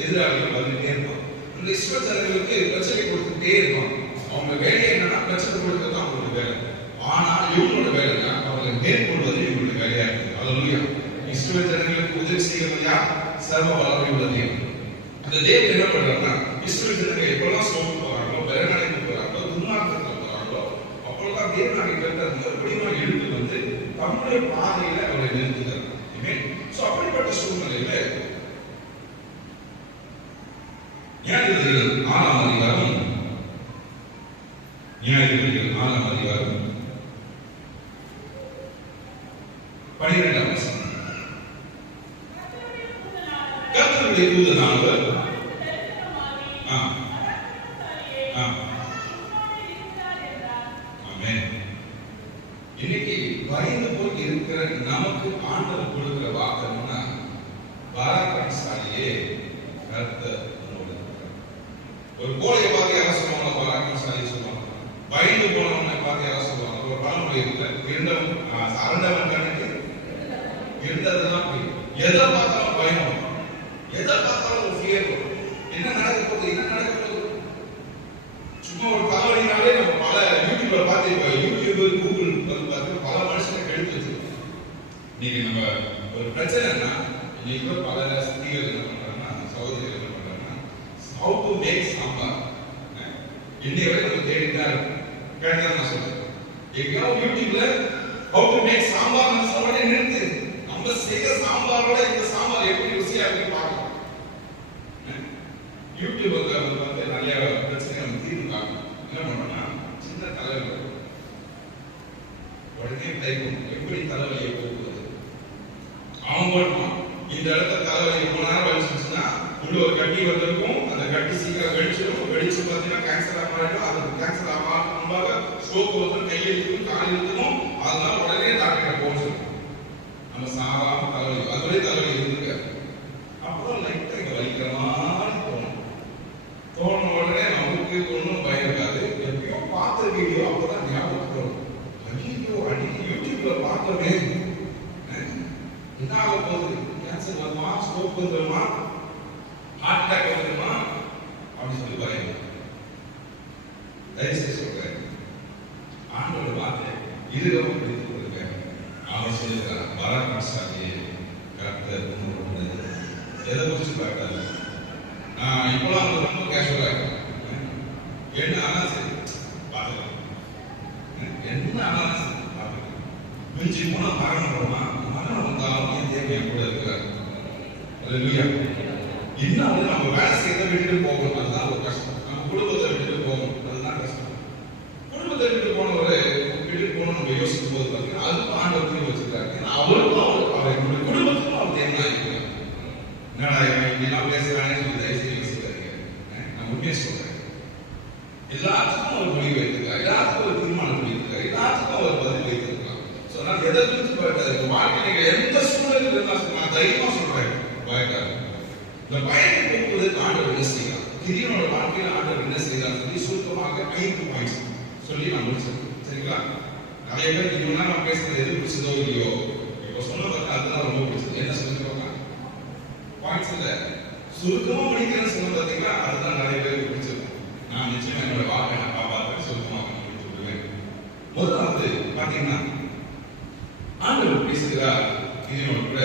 எதிராளிகள் வந்துட்டே இருப்பாங்க. இந்த இஸ்ரவேல் ஜனங்களுக்கு பிரச்சனை கொடுத்துட்டே இருப்பாங்க. அவங்க வேலை என்னன்னா பிரச்சனை கொடுக்கிறது தான் அவங்களோட வேலை. ஆனா இவங்களோட வேலை தான் அவங்களை மேற்கொள்வது இவங்களோட வேலையா இருக்கு. ஹல்லேலூயா. இஸ்ரவேல் ஜனங்களுக்கு உதவி செய்வது யார்? சர்வ வல்லமை உள்ள தேவன். அந்த தேவன் என்ன பண்றாருன்னா, இஸ்ரவேல் ஜனங்கள் எப்பெல்லாம் சோர்ந்து போறாங்களோ, வெறநடைக்கு போறாங்களோ, துன்மார்க்கத்துல போறாங்களோ, அப்பொழுதுதான் தேவனாகிய கர்த்தர் மறுபடியும் எடுத்து வந்து தம்முடைய பாதையில அவரை நிறுத்துகிறார். ஆமென். சோ அப்படிப்பட்ட சூழ்நிலையில நியாயாதிபதிகள் 6ஆம் அதிகாரம் 12ஆம் வசனம். கர்த்தருடைய தூதனானவர் இன்னைக்கு பயந்து போய் இருக்கிற நமக்கு ஆண்டவர் கொடுக்கிற வாக்குன்னா, பராக்கிரமசாலியே கர்த்தர் உன்னோடு இருக்கிறார். அரண்டவன் கண்ணுக்கு இருந்ததெல்லாம் போய் எதை பார்த்தாலும் பயம் வரும், எதை பார்த்தாலும் ஒரு ஃபியர் வரும். என்ன நடக்க போகுது, என்ன நடக்க போகுது? சும்மா ஒரு தலைவலினாலே நம்ம பல யூடியூப்ல பார்த்து, இப்போ யூடியூப் கூகுள் பார்த்து பல மனுஷனை கெடுத்து வச்சிருக்கோம். நீங்க நம்ம ஒரு பிரச்சனைனா இன்னைக்கு பல ஸ்திரீகள் என்ன பண்றாங்கன்னா, சகோதரிகள் என்ன பண்றாங்கன்னா, how to make சாம்பார் இன்னைக்கு வரை நம்ம தேடிதான் இருக்கும். கேட்டா நான் சொல்றேன், எங்கேயாவது யூடியூப்ல how to make சாம்பார் சொல்றதே நிறுத்து. நம்ம செய்யற சாம்பாரோட இந்த சாம்பார் எப்படி ருசியா இருக்கு பார்க்கலாம். யூடியூப்ல வந்து நிறைய பிரச்சனை நம்ம தீர்வு பார்க்கணும். என்ன பண்ணணும்னா, சின்ன தலைவலி உடனே டைப் எப்படி தலைவலியை போக்குவது. அவன் போடுவான், இந்த இடத்துல தலைவலி ரொம்ப நேரம் வலிச்சுன்னா உள்ள ஒரு கட்டி வந்திருக்கும், அந்த கட்டி சீக்கிரம் வெடிச்சிடும். வெடிச்சு பார்த்தீங்கன்னா கேன்சர் ஆகிடும். அது கேன்சர் ஆகாம ஸ்ட்ரோக் வந்து கையில் இருக்கும், காலில் இருக்கும். அதனால உடனே டாக்டர் போச்சு. நம்ம சாதாரண தலைவலி, அதுவரை தலைவலி இருந்திருக்காரு. அப்புறம் லைட்டா இங்க வலிக்கிற மாதிரி தோணும் உடனே நமக்கு ஒன்றும் பயம் இருக்காது. எப்பயோ பார்த்த வீடியோ அப்பதான் ஞாபகம் வரும். ஐயோ அன்னைக்கு யூடியூப்ல பார்த்தோமே, என்ன ஆக போகுது, கேன்சர் வருமா, ஸ்ட்ரோக் வந்துருமா, ஹார்ட் அட்டாக் வந்துருமா அப்படின்னு சொல்லி பயம். தயவுசெய்து சொல்றேன், ஆண்டோட வார்த்தை இருகவும் பிடித்து கொடுங்க. அவர் சொல்லுகிறார், பராமரிசாகிய கர்த்தர் உன்னோடு எதை குறிச்சு பார்க்காது. நான் இப்பெல்லாம் ரொம்ப கேஷுவலா இருக்கேன். என்ன ஆனாலும் சரி பார்த்துக்கலாம், என்ன ஆனாலும் சரி பார்த்துக்கலாம். மிஞ்சி போனா மரணம் வருமா, மரணம் வந்தாலும் என் தேவையா கூட இருக்கிறார். இன்னும் நம்ம வேலை செய்யறத விட்டுட்டு போகணும், அதுதான் ஒரு கஷ்டம். நம்ம குடும்பத்தை விட்டுட்டு போகணும், அதுதான் கஷ்டம். குடும்பத்தை விட்டுட்டு போனவரை விட்டுட்டு போகணும் நம்ம யோசிக்கும் போது பார்த்தீங்கன்னா அதுக்கும் ஆண்டவத்தையும் வச்சிருக்காரு. ஏன்னா அவருக்கும் அவர் என்னுடைய குடும்பத்துக்கும் அவர் தேவையா இருக்கிறார். என்னடா இப்படிலாம் பேசுறாங்கன்னு சொல்லி தயவுசெய்து யோசிக்காதீங்க. நான் உண்மையை சொல்றேன், எல்லாத்துக்கும் ஒரு முடிவு வைத்திருக்காரு, எல்லாத்துக்கும் ஒரு தீர்மானம் பண்ணியிருக்காரு, எல்லாத்துக்கும் அவர் பதில் வைத்திருக்காங்க. ஸோ நான் எதை குறித்து வாழ்க்கையில எந்த சூழலில் இருந்தாலும் நான் தைரியமா சொல்றேன், பயக்காது. இந்த பயத்தை போக்குவதற்கு ஆண்டவர் என்ன செய்யலாம், கிதியோனோட வாழ்க்கையில ஆண்டவர் என்ன செய்யலாம் சொல்லி சுருக்கமாக 5 பாயிண்ட்ஸ் சொல்லி நான் முடிச்சிருக்கேன். சரிங்களா? நிறைய பேர் இவ்வளவு நேரம் நான் பேசுறது எது பிடிச்சதோ இல்லையோ, இப்போ சொன்ன பார்த்தா அதுதான் ரொம்ப பிடிச்சது. என்ன சொல்லிருக்காங்க பாயிண்ட்ஸ் இல்ல, சுருக்கமா முடிக்கிறேன்னு சொன்ன பார்த்தீங்களா, அதுதான் நிறைய பேருக்கு பிடிச்சிருக்கும். நான் நிச்சயமா என்னோட வாழ்க்கை நான் பார்ப்பேன், சுருக்கமா முடிச்சு விடுவேன். முதலாவது பார்த்தீங்கன்னா, ஆண்டவர் பேசுகிறார் இதனோட கூட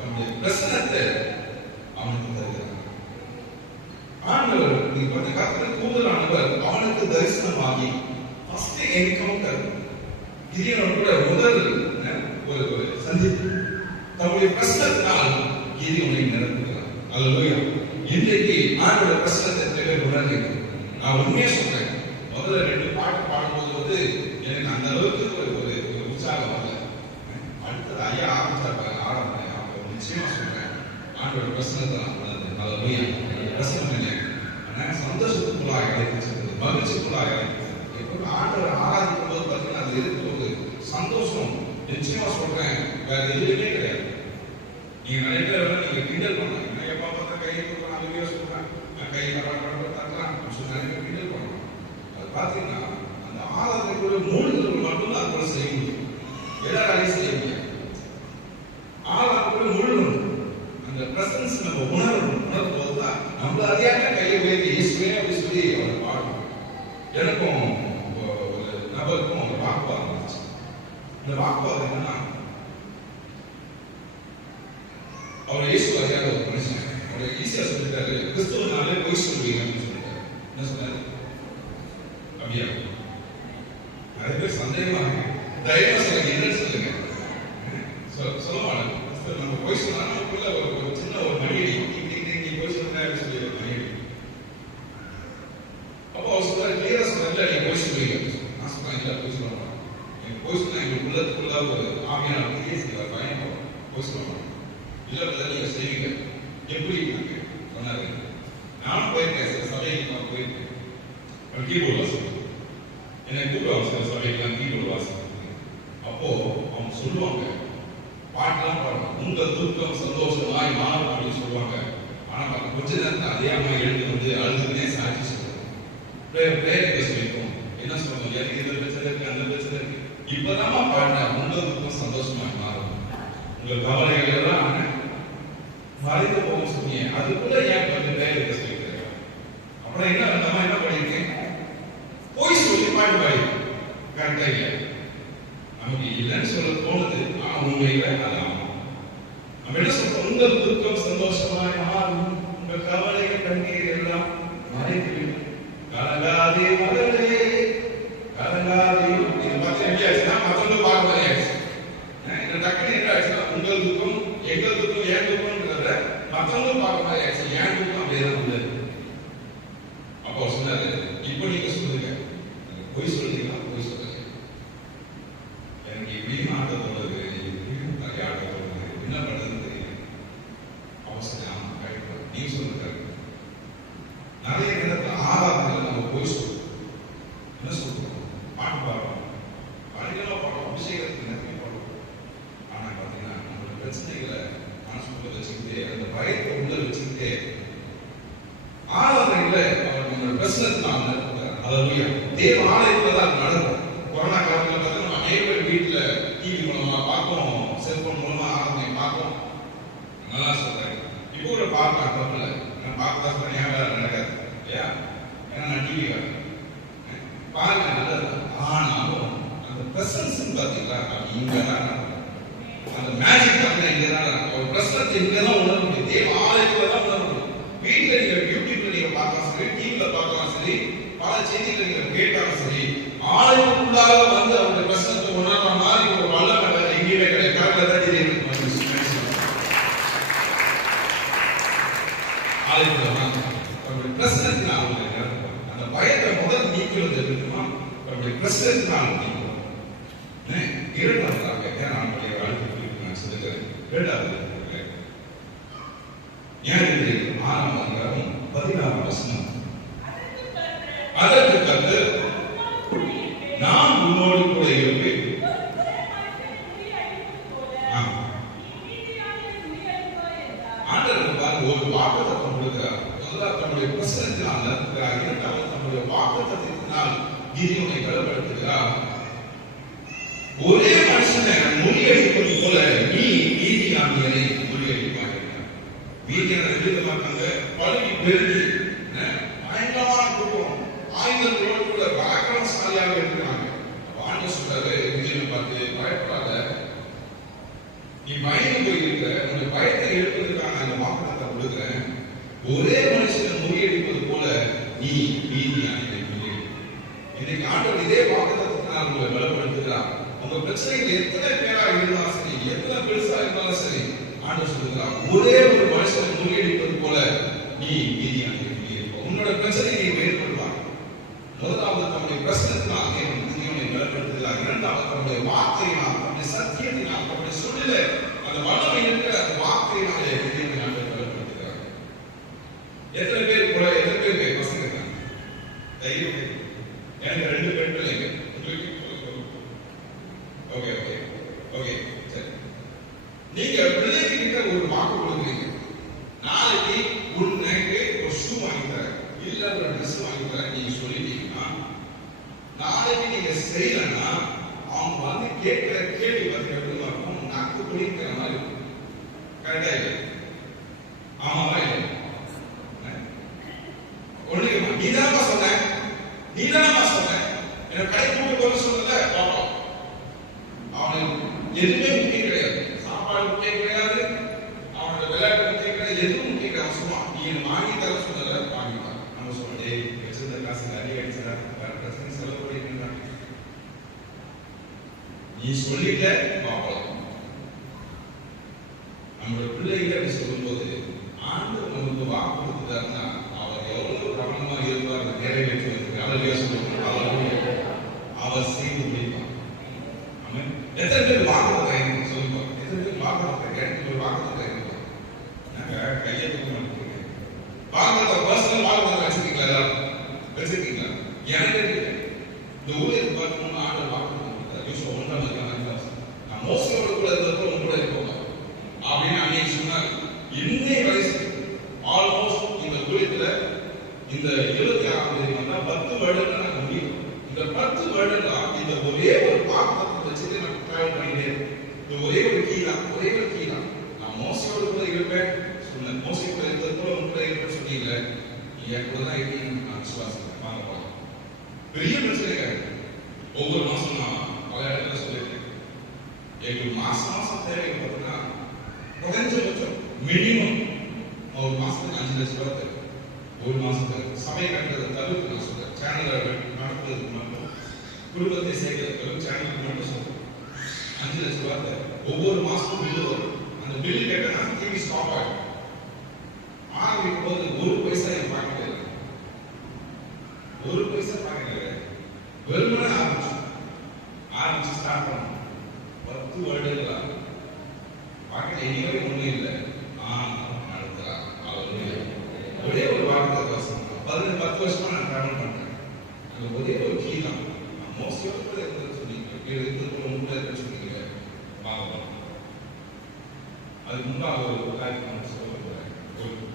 நம்முடைய பிரசனத்தை அவனுக்கு தருகிறார். ஆண்டவர் நீங்க பார்த்து கர்த்தர் தூதரானவர் அவனுக்கு தரிசனமாகி ஃபர்ஸ்ட் என்கவுண்டர் இதனோட கூட முதல் ஒரு சந்திப்பு தன்னுடைய பிரசனத்தினால் கிதியோனை நிரப்புகிறார். அல்லேலூயா. இன்றைக்கு ஆண்டவருடைய பிரசனத்தை தேவை உணர்கிறேன். நான் உண்மையா சொல்றேன், முதல்ல 2 பாட்டு பாடும்போது வந்து எனக்கு அந்த அளவுக்கு ஒரு உற்சாகம் வரல. அடுத்தது ஐயா ஆரம்பிச்சாங்க நிச்சயமா சொல்றேன், ஆண்டோட பிரசனத்தை நல்லபடியா பிரசனம் இல்லை. ஆனா சந்தோஷத்துக்குள்ளாக அழைத்து மகிழ்ச்சிக்குள்ளாக அழைத்து எப்போ ஆண்டவர் ஆராதிக்கும் போது பார்த்தீங்கன்னா அது இருக்கிற ஒரு சந்தோஷம் நிச்சயமா சொல்றேன், வேற எதுவுமே கிடையாது. நீங்க நிறைய பேர் நீங்க கிண்டல் பண்ணலாம், என்ன எப்பா பார்த்தா கையை கொடுக்கலாம், அதுவே சொல்றேன், நான் கையை தரலாம் சொல்லி நிறைய பேர் கிண்டல் பண்ணலாம். அது பார்த்தீங்கன்னா அந்த ஆராதனைக்குள்ள மூடுதல் மட்டும்தான் அது கூட செய்ய முடியும், எல்லாராலையும் செய்ய முடியாது. ஆராதனைக்குள்ள முழுவதும் அந்த பிரசன்ஸ் நம்ம உணரும் போதுதான் நம்மள அறியாம கையை உயர்த்தி இயேசுவே அப்படி சொல்லி அவர் பாடுவோம். எனக்கும் ஒரு நபருக்கும் ஒரு வாக்குவாதம் இருந்துச்சு. இந்த வாக்குவாதம் என்னன்னா, அவர் இயேசு அறியாத ஒரு மனுஷன், அவர் ஈஸியா சொல்லிட்டாரு, கிறிஸ்துவனாலே பொய் சொல்லுவீங்க அப்படின்னு சொல்லிட்டாரு. என்ன சொன்னாரு? அப்படியா? நிறைய பேர் சந்தேகமா தைரியமா சொல்லுங்க, என்னன்னு சொல்லுங்க. சொல்ல மாட்டாங்க. நம்ம பொய் சொன்னா நமக்குள்ள ஒரு சின்ன ஒரு மணியடி, நீ பொய் சொன்ன சொல்லி ஒரு மணியடி. அப்போ அவர் சொல்றாரு, கிளியரா சொல்றாரு, நீ பொய் சொல்லுவீங்க. நான் சொல்றேன், இல்ல பொய் சொல்ல மாட்டேன். எனக்கு பொய் சொன்னா எங்க உள்ளத்துக்குள்ள ஒரு ஆவியான பெரிய செய்வார், பயம் பொய் சொல்ல மாட்டேன். இல்ல நீங்க செய்வீங்க எப்படி சொன்னாரு. நானும் போயிருக்கேன், சில சபைக்கு நான் போயிருக்கேன். கீபோர்டு வாசிப்பேன், என்னை கூப்பிடுவாங்க சில சபைக்கு கீபோர்டு வாசிப்பேன். அப்போ அவங்க சொல்லுவாங்க, பாட்டெல்லாம் பாடணும், உங்கள் துக்கம் சந்தோஷமாய் மாறும் அப்படின்னு சொல்லுவாங்க. ஆனா கொஞ்ச நேரத்தில் அதே அம்மா எழுந்து வந்து அழுதுனே சாட்சி சொல்லுவாங்க. சொல்லியிருக்கோம், என்ன சொல்லுவாங்க, எனக்கு இந்த பிரச்சனை இருக்கு, அந்த பிரச்சனை இருக்கு, இப்பதான் பாருங்க உங்களுக்கும் சந்தோஷமா மாறும். உங்கள் கவலைகள் எல்லாம் மறைந்து போகும் சொன்னீங்க. அதுக்குள்ள ஏன் கொஞ்சம் பேர் இருக்க சொல்லிக்கிறேன். அப்புறம் என்ன நம்ம என்ன பண்ணிருக்கேன்? போய் சொல்லி பாடு கரெக்டா இல்ல. நமக்கு இல்லைன்னு சொல்ல தோணுது. உண்மையில அதான் நம்ம என்ன சொல்றோம்? உங்கள் துக்கம் சந்தோஷமாய் மாறும், உங்கள் கவலைகள் கண்ணீர் எல்லாம் மறைந்துவிடும். கலங்காதே மகளே, கலங்காதே. இது பார்த்து எப்படி ஆச்சுன்னா மற்றவங்க பார்க்க மாதிரி ஆச்சு. இந்த டக்குனு என்ன ஆச்சுன்னா உங்கள் துக்கம் எங்கள் துக்கம் ஏன் துக்கம்ன்றத மற்றவங்க பார்க்க மாதிரி ஆச்சு. ஏன் துக்கம் அப்படியேதான் உள்ளது. அப்போ சொன்னாரு, இப்போ நீங்க சொல்லுங்க, பொய் சொல்றீங்களா? பொய் சொல்லுங்க. எனக்கு இப்படியும் ஆட்ட தோணுது, இப்படியும் தலையாட்ட தோணுது, என்ன பண்றதுன்னு தெரியல. அவசரம் கரெக்ட். நீ சொல்லுங்க. நிறைய நேரத்தில் ஆராதனையில் நம்ம பொய் சொல்றோம். என்ன சொல்றோம்? பாட்டு பாடுறோம், பாடிக்கலாம் பாடுறோம், அபிஷேகத்துக்கு நிறைய பாடுறோம். ஆனா பாத்தீங்கன்னா நம்மளோட பிரச்சனைகளை மனசுக்குள்ள வச்சுக்கிட்டே, அந்த பயத்தை உள்ள வச்சுக்கிட்டே ஆராதனையில நம்மளோட பிரச்சனைனால அதுலயே தேவ ஆலயத்துல தான் நடக்கும். கொரோனா காலத்துல பார்த்தா நம்ம அனைவரும் வீட்டுல டிவி மூலமா பார்ப்போம், செல்போன் மூலமா ஆராதனை பார்ப்போம். நல்லா சொல்றேன். இப்போ கூட பார்க்கலாம், தப்புல நான் பார்த்தா ஞாபகம் நடக்காது இல்லையா? ஏன்னா நான் டிவி பாருங்க நல்லது. ஆனாலும் அந்த பிரசன்ஸ் பார்த்தீங்களா, அது இங்கதான் அந்த மேஜிக் வந்து இங்கதான் ஒரு பிரசன்ஸ் இங்கதான் உணர முடியும். தேவ ஆலயத்துல தான் உணர முடியும். வீட்டுல நீங்க யூடியூப்ல நீங்க பார்க்கலாம் சரி, டிவில பார்க்கலாம் சரி, பல செய்திகளை நீங்க கேட்டாலும் சரி, ஆலயத்துக்குள்ளாக வந்து அவருடைய பிரசனத்தை உணர்ற மாதிரி ஒரு வல்லமை வேற எங்கேயுமே கிடையாது. ஆலயத்துல அவருடைய பிரசனத்தினால் அந்த பயத்தை முதல் நீக்கிறது இருக்குமா? அவருடைய பிரசனத்தினால் நீக்கிறோம். இரண்டாவதாக நம்முடைய வாழ்க்கை நான் சொல்லுகிறேன். இரண்டாவது ஏன் 6ஆம் அதிகாரம் 16ஆம் வசனம். அதற்கு கர்த்தர், நான் உன்னோடு கூட இருப்பேன். ஆண்டவர் பாருங்க ஒரு வாக்குத்தத்தம் கொடுக்கிறார். முதலாவது தன்னுடைய பிரசனத்தினால் நடத்துகிறார். இரண்டாவது தன்னுடைய வாக்குத்தத்தத்தினால் கிதியோனை பலப்படுத்துகிறார். ஒரே மனுஷனை முறியடிப்பது போல நீ நீதியானியரை முறியடிப்பாய். மீதியான எழுதமாட்டாங்க பழகி பெருகி பயங்கரமான கூட்டம் ஆயுதங்களோடு கூட பராக்கிரமசாலியாக இருக்கிறாங்க. ஆண்டு சொல்றாரு, மீதியை பார்த்து பயப்படாத, நீ பயந்து போயிருக்க, உன்னுடைய பயத்தை எழுப்பதற்கான அந்த வாக்குத்தத்தை கொடுக்கிறேன். ஒரே மனுஷனை முறியடிப்பது போல நீ நீதியானியரை முறியடி. இன்னைக்கு ஆண்டவர் இதே வாக்குத்தத்தினால் உங்களை பலப்படுத்துகிறார். உங்க பிரச்சனைகள் எத்தனை பேரா இருந்தாலும் சரி, எத்தனை பெருசா இருந்தாலும் சரி, ஆண்டவர் சொல்லுகிறார், ஒரே ஒரு மனுஷனை முறியடிப்பது போல நீ நீதியானியரை முறியடிப்ப. உன்னோட பிரச்சனையை நீ மேற்கொள்வார். முதலாவது தன்னுடைய பிரச்சனத்தினால் நீதியோனை பலப்படுத்துகிறார். இரண்டாவது தன்னுடைய வார்த்தையினால், தன்னுடைய சத்தியத்தினால், தன்னுடைய சூழ்நிலை அந்த வல்லமை இருக்கிற அந்த வார்த்தையினாலே நீதியோனை ஆண்டவர் பலப்படுத்துகிறார். எத்தனை பேர் பசங்க இருக்காங்க? தைரியம். எனக்கு 2 பெண் பிள்ளைங்க. ஓகே ஓகே ஓகே சரி. நீங்க பிள்ளைங்க கிட்ட ஒரு வாக்கு கொடுக்குறீங்க, நாளைக்கு உனக்கு ஒரு ஷூ வாங்கி தரேன், இல்ல ஒரு ட்ரெஸ் வாங்கி தரேன் நீங்க சொல்லிட்டீங்கன்னா, நாளைக்கு நீங்க செய்யலன்னா அவங்க வந்து கேட்கிற கேள்வி பார்த்து எப்படி இருக்கும்? நாக்கு பிடிக்கிற மாதிரி இருக்கும். கரெக்டா இல்லை? ஆமாவா இல்லை? ஒண்ணுமா நீதானமா சொன்ன, நீதானமா சொன்ன, எனக்கு கடை கூட்டு போக சொன்னத பாப்போம். அவனுக்கு எதுவுமே முக்கியம் கிடையாது. சாப்பாடு முக்கியம் கிடையாது, அவனோட விளையாட்டு முக்கியம் கிடையாது, எதுவும் முக்கியம் கிடையாது. சும்மா நீ வாங்கி தர சொன்னத வாங்கிட்டான். நம்ம சொல்லிட்டு வச்சிருந்த காசு நிறைய அடிச்சா வேற பிரச்சனை செலவு பண்ணிட்டு நீ சொல்லிட்ட பாப்போம். நம்மளோட பிள்ளைங்க அப்படி சொல்லும்போது ஆண்டவர் நமக்கு வாக்கு கொடுத்துட்டாருன்னா அவர் எவ்வளவு கவனமா இருப்பார் நிறைவேற்றுவதற்கு. அழகியா சொல்லுவாங்க, அவர் செய்து முடிப்பார். எத்தனை பேர் வாக்குத்தத்தம் சொல்லுங்க? எத்தனை பேர் வாக்குத்தத்தம் எனக்கு வாக்குத்தத்தம் நாங்க கையை தூக்க மாட்டேங்க. வாக்குத்தத்தம் பர்சனல் வாக்குத்தத்தம் வச்சிருக்கீங்களா? எல்லாரும் வச்சிருக்கீங்களா? எனக்கு இருக்கு. இந்த ஊழியர் பார்க்கணும்னு ஆண்டவர் வாக்குத்தத்தம் கொடுத்தார். யூசுவா 1ஆம் அதிகாரம் நான் மோசோட கூட இருந்தப்போ உங்க கூட இருப்போம் அப்படின்னு அன்னைக்கு சொன்னார். இன்னை வயசு ஆல்மோஸ்ட் இந்த ஊழியத்துல இந்த 26ஆம் தேதி வந்தா 10 வருடங்கள் நாங்க முடியும். இந்த 10 வருடங்கள் இந்த ஒரே ஒரு வாக்குத்தத்தம் இது ஒரே ஒரு கீ தான், ஒரே ஒரு கீ தான். நான் மோசையோடு கூட இருப்பேன் சொன்னேன், மோசை கூட இருந்தது போல உங்க கூட இருப்பேன்னு சொன்னீங்களே, நீ என் கூட தான் இருக்கீங்கன்னு நான் விசுவாசிக்கிறேன். வாங்க போகலாம். பெரிய பிரச்சனை கிடையாது. ஒவ்வொரு மாசம் நான் பல இடத்துல சொல்லியிருக்கேன், எங்களுக்கு மாசம் தேவை பார்த்தீங்கன்னா குறைஞ்சபட்சம் மினிமம் ஒரு மாசத்துக்கு 5 லட்சம் ரூபாய் தேவை. ஒரு மாசத்துக்கு சபை கட்டுறதை தவிர்த்து நான் சொல்றேன், சேனலை நடத்துறதுக்கு மட்டும், குடும்பத்தை சேர்க்கிறதுக்கு சேனலுக்கு மட்டும் சொல்றேன், 5 லட்சம் ரூபாய் தேவை. ஒவ்வொரு மாசமும் பில்லு வரும். அந்த பில்லு கேட்டனா டிவி ஸ்டாப் ஆகும். ஆரம்பிக்கும் போது ஒரு பைசா என் பாக்கெட் இல்லை, ஒரு பைசா பாக்கெட் இல்லை. வெறுமனே ஆரம்பிச்சு ஸ்டார்ட் பண்ணணும். 10 வருடங்களா பாக்கெட் எங்கேயுமே ஒண்ணும் இல்லை. நடத்துறா ஒரே ஒரு வார்த்தை வசனம். 10 வருஷமா நான் டிராவல் பண்றேன். அந்த ஒரே ஒரு கீ தான். மோஸ்ட்லியா கூட இருந்தது சொன்னீங்க, இருந்தது உங்களை இருக்க சொன்னீங்க. பார்க்கலாம். அதுக்கு முன்னாக ஒரு காரியம் நான் சொல்ல போறேன்.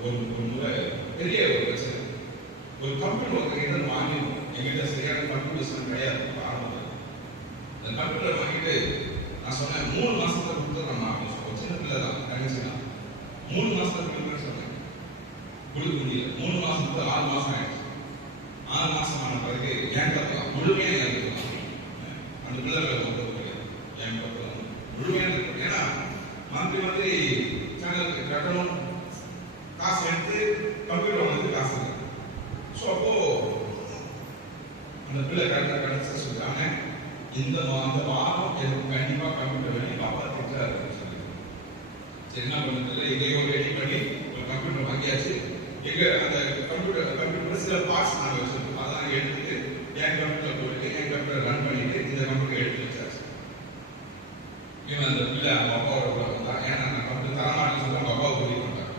ஒரு முறை பெரிய ஒரு பிரச்சனை. ஒரு கம்ப்யூட்டர் ஒருத்தர் வாங்கி எங்கிட்ட சரியான கம்ப்யூட்டர்ஸ் கிடையாது ஆரம்பத்தில். அந்த கம்ப்யூட்டர் வாங்கிட்டு நான் சொன்னேன் 3 மாசத்துல கொடுத்துறேன். சின்ன பிள்ளை தான், தங்கச்சி தான். 3 மாசத்துல கொடுக்குறேன்னு சொன்னேன், கொடுக்க முடியல. 3 மாசத்துல 6 மாசம் ஆயிடுச்சு. 6 மாசம் ஆன பிறகு என் கப்பலாம் முழுமையா இருக்கலாம். அந்த பிள்ளைகளை வந்து என் கப்பலாம் முழுமையா இருக்கும். ஏன்னா மந்த்லி சேனலுக்கு கட்டணும், காசு எடுத்து கம்ப்யூட்டர் வாங்க காசு இல்லை. ஸோ அப்போ அந்த பிள்ளை கரெக்டாக சொல்றாங்க, அந்த வாரம் எனக்கு கண்டிப்பா கம்ப்யூட்டர் வேணும், பாப்பா திட்டாரு சொல்லி. சரி என்ன பண்ணதில்லை, எங்கேயோ ரெடி பண்ணி ஒரு கம்ப்யூட்டர் வாங்கியாச்சு. எங்க அந்த கம்ப்யூட்டர் சில பார்ட்ஸ் நாங்கள் வச்சிருக்கோம், அதான் எடுத்துட்டு என் கம்ப்யூட்டர் போயிட்டு என் கம்ப்யூட்டர் ரன் பண்ணிட்டு இந்த கம்ப்யூட்டர் எடுத்து வச்சாச்சு. இவன் அந்த பிள்ளை அவங்க அப்பாவோட கூட வந்தான். ஏன்னா நான் கம்ப்யூட்டர் தரமாட்டேன்னு சொல்லி அவங்க அப்பாவை கூட்டிட்டு வந்தாங்க.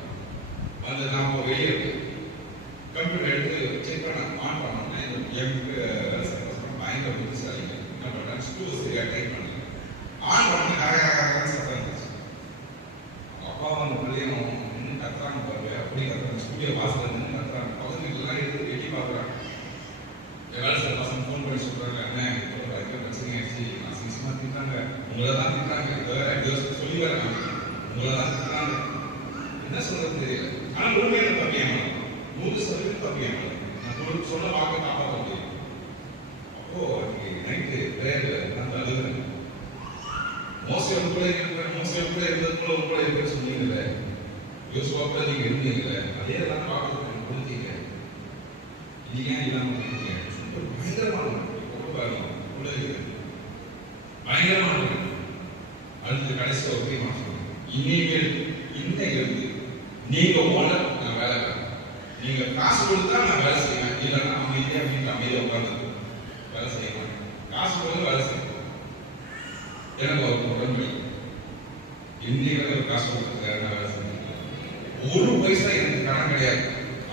வந்து நான் வெளியே கம்ப்யூட்டர் எடுத்து செக் பண்ண ஆன் பண்ணோம்னா எனக்கு பயங்கர புத்திசாலிங்க என்ன பண்றாங்க, ஸ்கூல் சரியா டைப் பண்ணல. ஆன் பண்ண சத்தம் இருந்துச்சு. அப்பா வந்து பிள்ளையும் இன்னும் கத்துறாங்க பாருங்க, அப்படி கத்துறாங்க. ஸ்கூலிய வாசல் நின்று கத்துறாங்க. பசங்க எல்லாம் எடுத்து எட்டி பார்க்குறாங்க. வேலை சில பசங்க ஃபோன் பண்ணி சொல்றாங்க, அண்ணன் பிரச்சனை ஆயிடுச்சு, நான் சீசமா திட்டாங்க, உங்களை தான் திட்டாங்க, சொல்லி வராங்க, உங்களை தான் திட்டாங்க. என்ன சொல்றது தெரியல. ஆனா உண்மையான தப்பியான 100% தப்பியான நான் சொன்ன வாக்க காப்பாற்ற முடியும். அப்போ நைட்டு பிரேயர்ல அந்த அழுகுறேன். மோசம் கூட இருக்கிறேன், மோசம் கூட இருந்ததுக்குள்ள கூட இருக்கிற சொன்னீங்கல்ல, யோசுவா கூட நீங்க இருந்தீங்கல்ல, அதே தான் பார்க்க கொடுத்தீங்க. நீங்க ஏன் இல்லாம இருக்கீங்க? பயங்கரமான பயங்கரமான அடுத்து கடைசி ஒரு மாசம் இனிமேல் இன்னைக்கு நீங்க ஓனர், நான் வேலை, நீங்க காசு கொடுத்தா நான் வேலை செய்வேன், இல்லைன்னா அமைதியா வீட்டு அமைதியா உட்கார்ந்து வேலை செய்ய மாட்டேன். காசு கொடுத்து வேலை செய்வேன். எனக்கு ஒரு உடன்படி இன்னைக்கு காசு கொடுத்துருக்காரு, நான் வேலை செஞ்சேன். ஒரு பைசா எனக்கு கடன் கிடையாது.